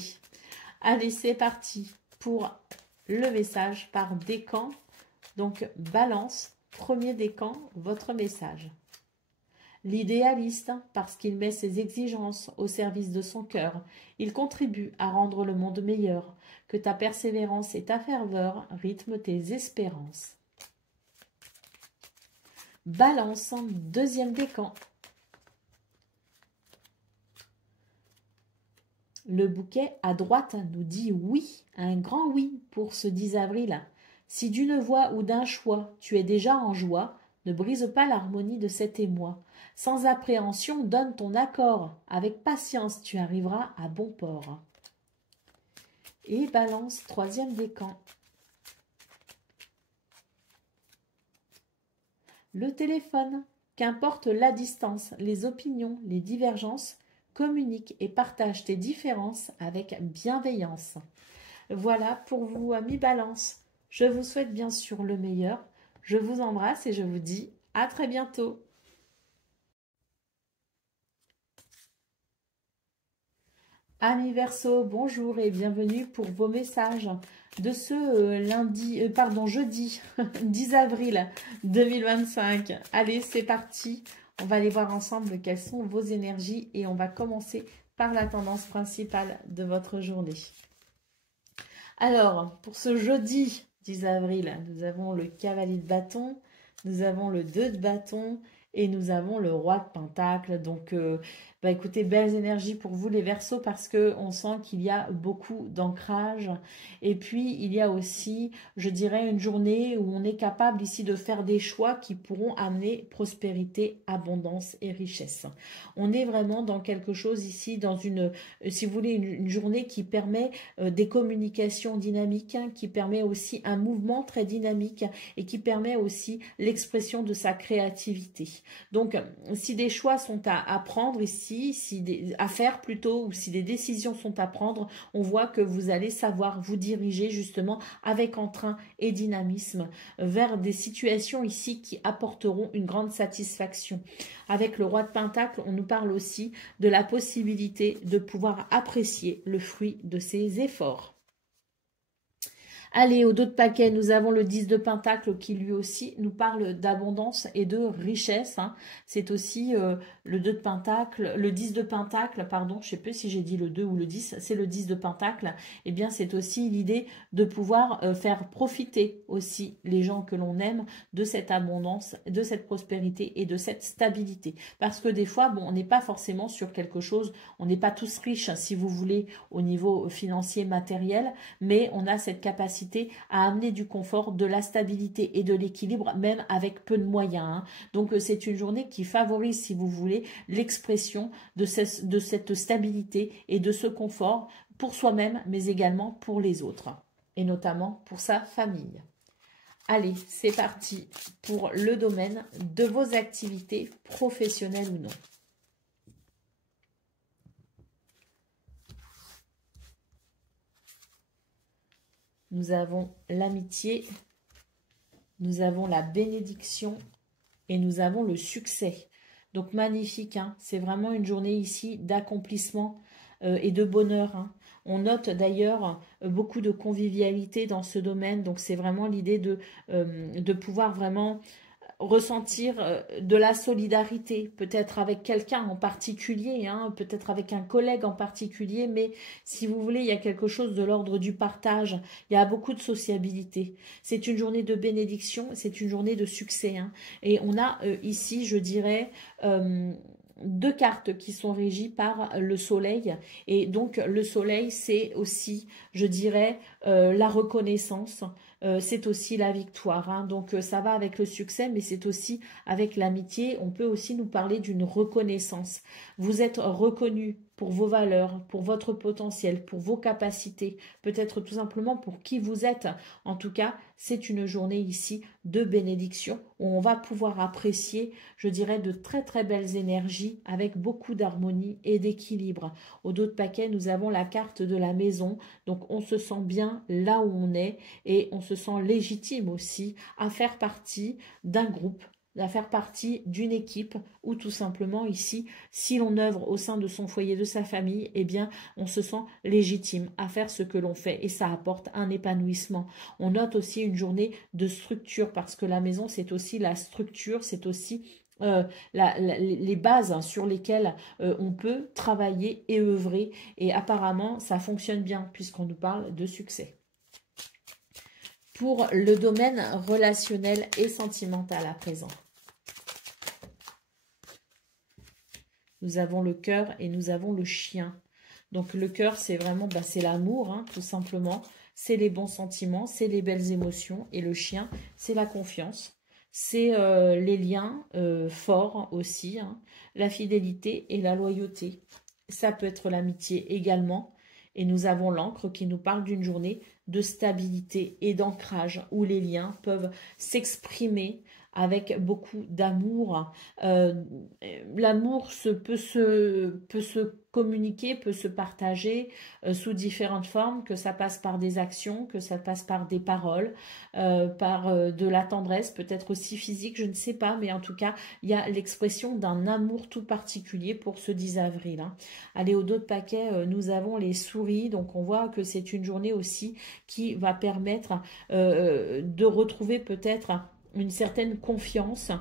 Allez, c'est parti pour le message par décan. Donc, balance, premier décan, votre message. l'idéaliste, parce qu'il met ses exigences au service de son cœur. Il contribue à rendre le monde meilleur. Que ta persévérance et ta ferveur rythment tes espérances. Balance, deuxième décan. Le bouquet à droite nous dit oui, un grand oui pour ce 10 avril. Si d'une voix ou d'un choix tu es déjà en joie, ne brise pas l'harmonie de cet émoi. Sans appréhension, donne ton accord. Avec patience, tu arriveras à bon port. Et balance, troisième décan. Le téléphone, qu'importe la distance, les opinions, les divergences, communique et partage tes différences avec bienveillance. Voilà pour vous, amis Balance. Je vous souhaite bien sûr le meilleur. Je vous embrasse et je vous dis à très bientôt. Amis Verseau, bonjour et bienvenue pour vos messages de ce jeudi 10 avril 2025. Allez, c'est parti. On va aller voir ensemble quelles sont vos énergies et on va commencer par la tendance principale de votre journée. Alors, pour ce jeudi 10 avril, nous avons le cavalier de bâton, nous avons le 2 de bâton et nous avons le roi de pentacle. Donc, écoutez, belles énergies pour vous les Verseaux parce qu'on sent qu'il y a beaucoup d'ancrage. Et puis, il y a aussi, je dirais, une journée où on est capable ici de faire des choix qui pourront amener prospérité, abondance et richesse. On est vraiment dans quelque chose ici, dans une, si vous voulez, une journée qui permet des communications dynamiques, hein, qui permet aussi un mouvement très dynamique et qui permet aussi l'expression de sa créativité. Donc, si des choix sont à prendre ici, à faire plutôt, ou si des décisions sont à prendre, on voit que vous allez savoir vous diriger justement avec entrain et dynamisme vers des situations ici qui apporteront une grande satisfaction. Avec le roi de Pentacle, on nous parle aussi de la possibilité de pouvoir apprécier le fruit de ses efforts. Allez, au dos de paquet, nous avons le 10 de Pentacle qui lui aussi nous parle d'abondance et de richesse. Hein. C'est aussi le 2 de Pentacle, le 10 de Pentacle, pardon, je ne sais plus si j'ai dit le 2 ou le 10, c'est le 10 de Pentacle. Eh bien, c'est aussi l'idée de pouvoir faire profiter aussi les gens que l'on aime de cette abondance, de cette prospérité et de cette stabilité. Parce que des fois, bon, on n'est pas forcément sur quelque chose, on n'est pas tous riches, si vous voulez, au niveau financier, matériel, mais on a cette capacité à amener du confort, de la stabilité et de l'équilibre, même avec peu de moyens. Hein. Donc, c'est une journée qui favorise, si vous voulez, l'expression de cette stabilité et de ce confort pour soi-même, mais également pour les autres, et notamment pour sa famille. Allez, c'est parti pour le domaine de vos activités professionnelles ou non. Nous avons l'amitié, nous avons la bénédiction et nous avons le succès. Donc magnifique, hein, c'est vraiment une journée ici d'accomplissement et de bonheur. Hein. On note d'ailleurs beaucoup de convivialité dans ce domaine, donc c'est vraiment l'idée de pouvoir vraiment ressentir de la solidarité, peut-être avec quelqu'un en particulier, hein, peut-être avec un collègue en particulier, mais si vous voulez, il y a quelque chose de l'ordre du partage, il y a beaucoup de sociabilité. C'est une journée de bénédiction, c'est une journée de succès. Hein, et on a ici, je dirais, deux cartes qui sont régies par le soleil. Et donc, le soleil, c'est aussi, je dirais, la reconnaissance. C'est aussi la victoire. Hein. Donc, ça va avec le succès, mais c'est aussi avec l'amitié. On peut aussi nous parler d'une reconnaissance. Vous êtes reconnu pour vos valeurs, pour votre potentiel, pour vos capacités, peut-être tout simplement pour qui vous êtes. En tout cas, c'est une journée ici de bénédiction où on va pouvoir apprécier, je dirais, de très très belles énergies avec beaucoup d'harmonie et d'équilibre. Au dos de paquet, nous avons la carte de la maison. Donc, on se sent bien là où on est et on se sent légitime aussi à faire partie d'un groupe, à faire partie d'une équipe ou tout simplement ici, si l'on œuvre au sein de son foyer, de sa famille, eh bien, on se sent légitime à faire ce que l'on fait et ça apporte un épanouissement. On note aussi une journée de structure parce que la maison, c'est aussi la structure, c'est aussi les bases hein, sur lesquelles on peut travailler et œuvrer. Et apparemment, ça fonctionne bien puisqu'on nous parle de succès. Pour le domaine relationnel et sentimental à présent. Nous avons le cœur et nous avons le chien. Donc le cœur, c'est vraiment, c'est l'amour, hein, tout simplement. C'est les bons sentiments, c'est les belles émotions. Et le chien, c'est la confiance. C'est les liens forts aussi, hein, la fidélité et la loyauté. Ça peut être l'amitié également. Et nous avons l'encre qui nous parle d'une journée de stabilité et d'ancrage où les liens peuvent s'exprimer avec beaucoup d'amour. L'amour peut se communiquer, peut se partager sous différentes formes, que ça passe par des actions, que ça passe par des paroles, par de la tendresse, peut-être aussi physique, je ne sais pas, mais en tout cas, il y a l'expression d'un amour tout particulier pour ce 10 avril. Hein. Allez, au dos de paquet, nous avons les souris, donc on voit que c'est une journée aussi qui va permettre de retrouver peut-être une certaine confiance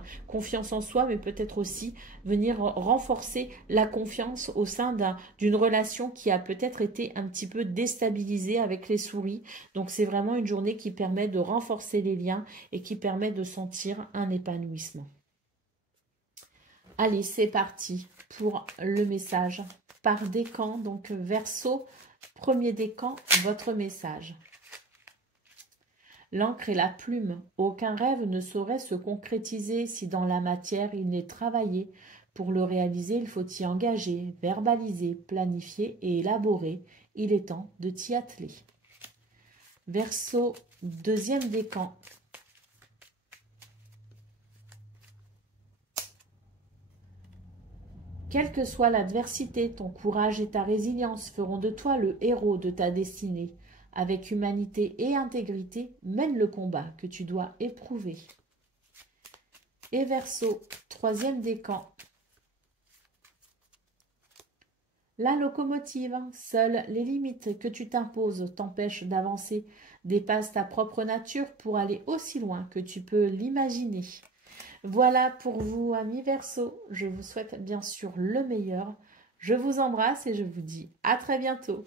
en soi, mais peut-être aussi venir renforcer la confiance au sein d'une relation qui a peut-être été un petit peu déstabilisée avec les souris. Donc c'est vraiment une journée qui permet de renforcer les liens et qui permet de sentir un épanouissement. Allez, c'est parti pour le message par décan. Donc Verseau, premier décan, votre message. L'encre et la plume, aucun rêve ne saurait se concrétiser si dans la matière il n'est travaillé. Pour le réaliser, il faut y engager, verbaliser, planifier et élaborer. Il est temps de t'y atteler. Verseau, deuxième décan. Quelle que soit l'adversité, ton courage et ta résilience feront de toi le héros de ta destinée. Avec humanité et intégrité, mène le combat que tu dois éprouver. Et Verseau, troisième décan. La locomotive, seules les limites que tu t'imposes t'empêchent d'avancer. Dépasse ta propre nature pour aller aussi loin que tu peux l'imaginer. Voilà pour vous, amis Verseau. Je vous souhaite bien sûr le meilleur. Je vous embrasse et je vous dis à très bientôt.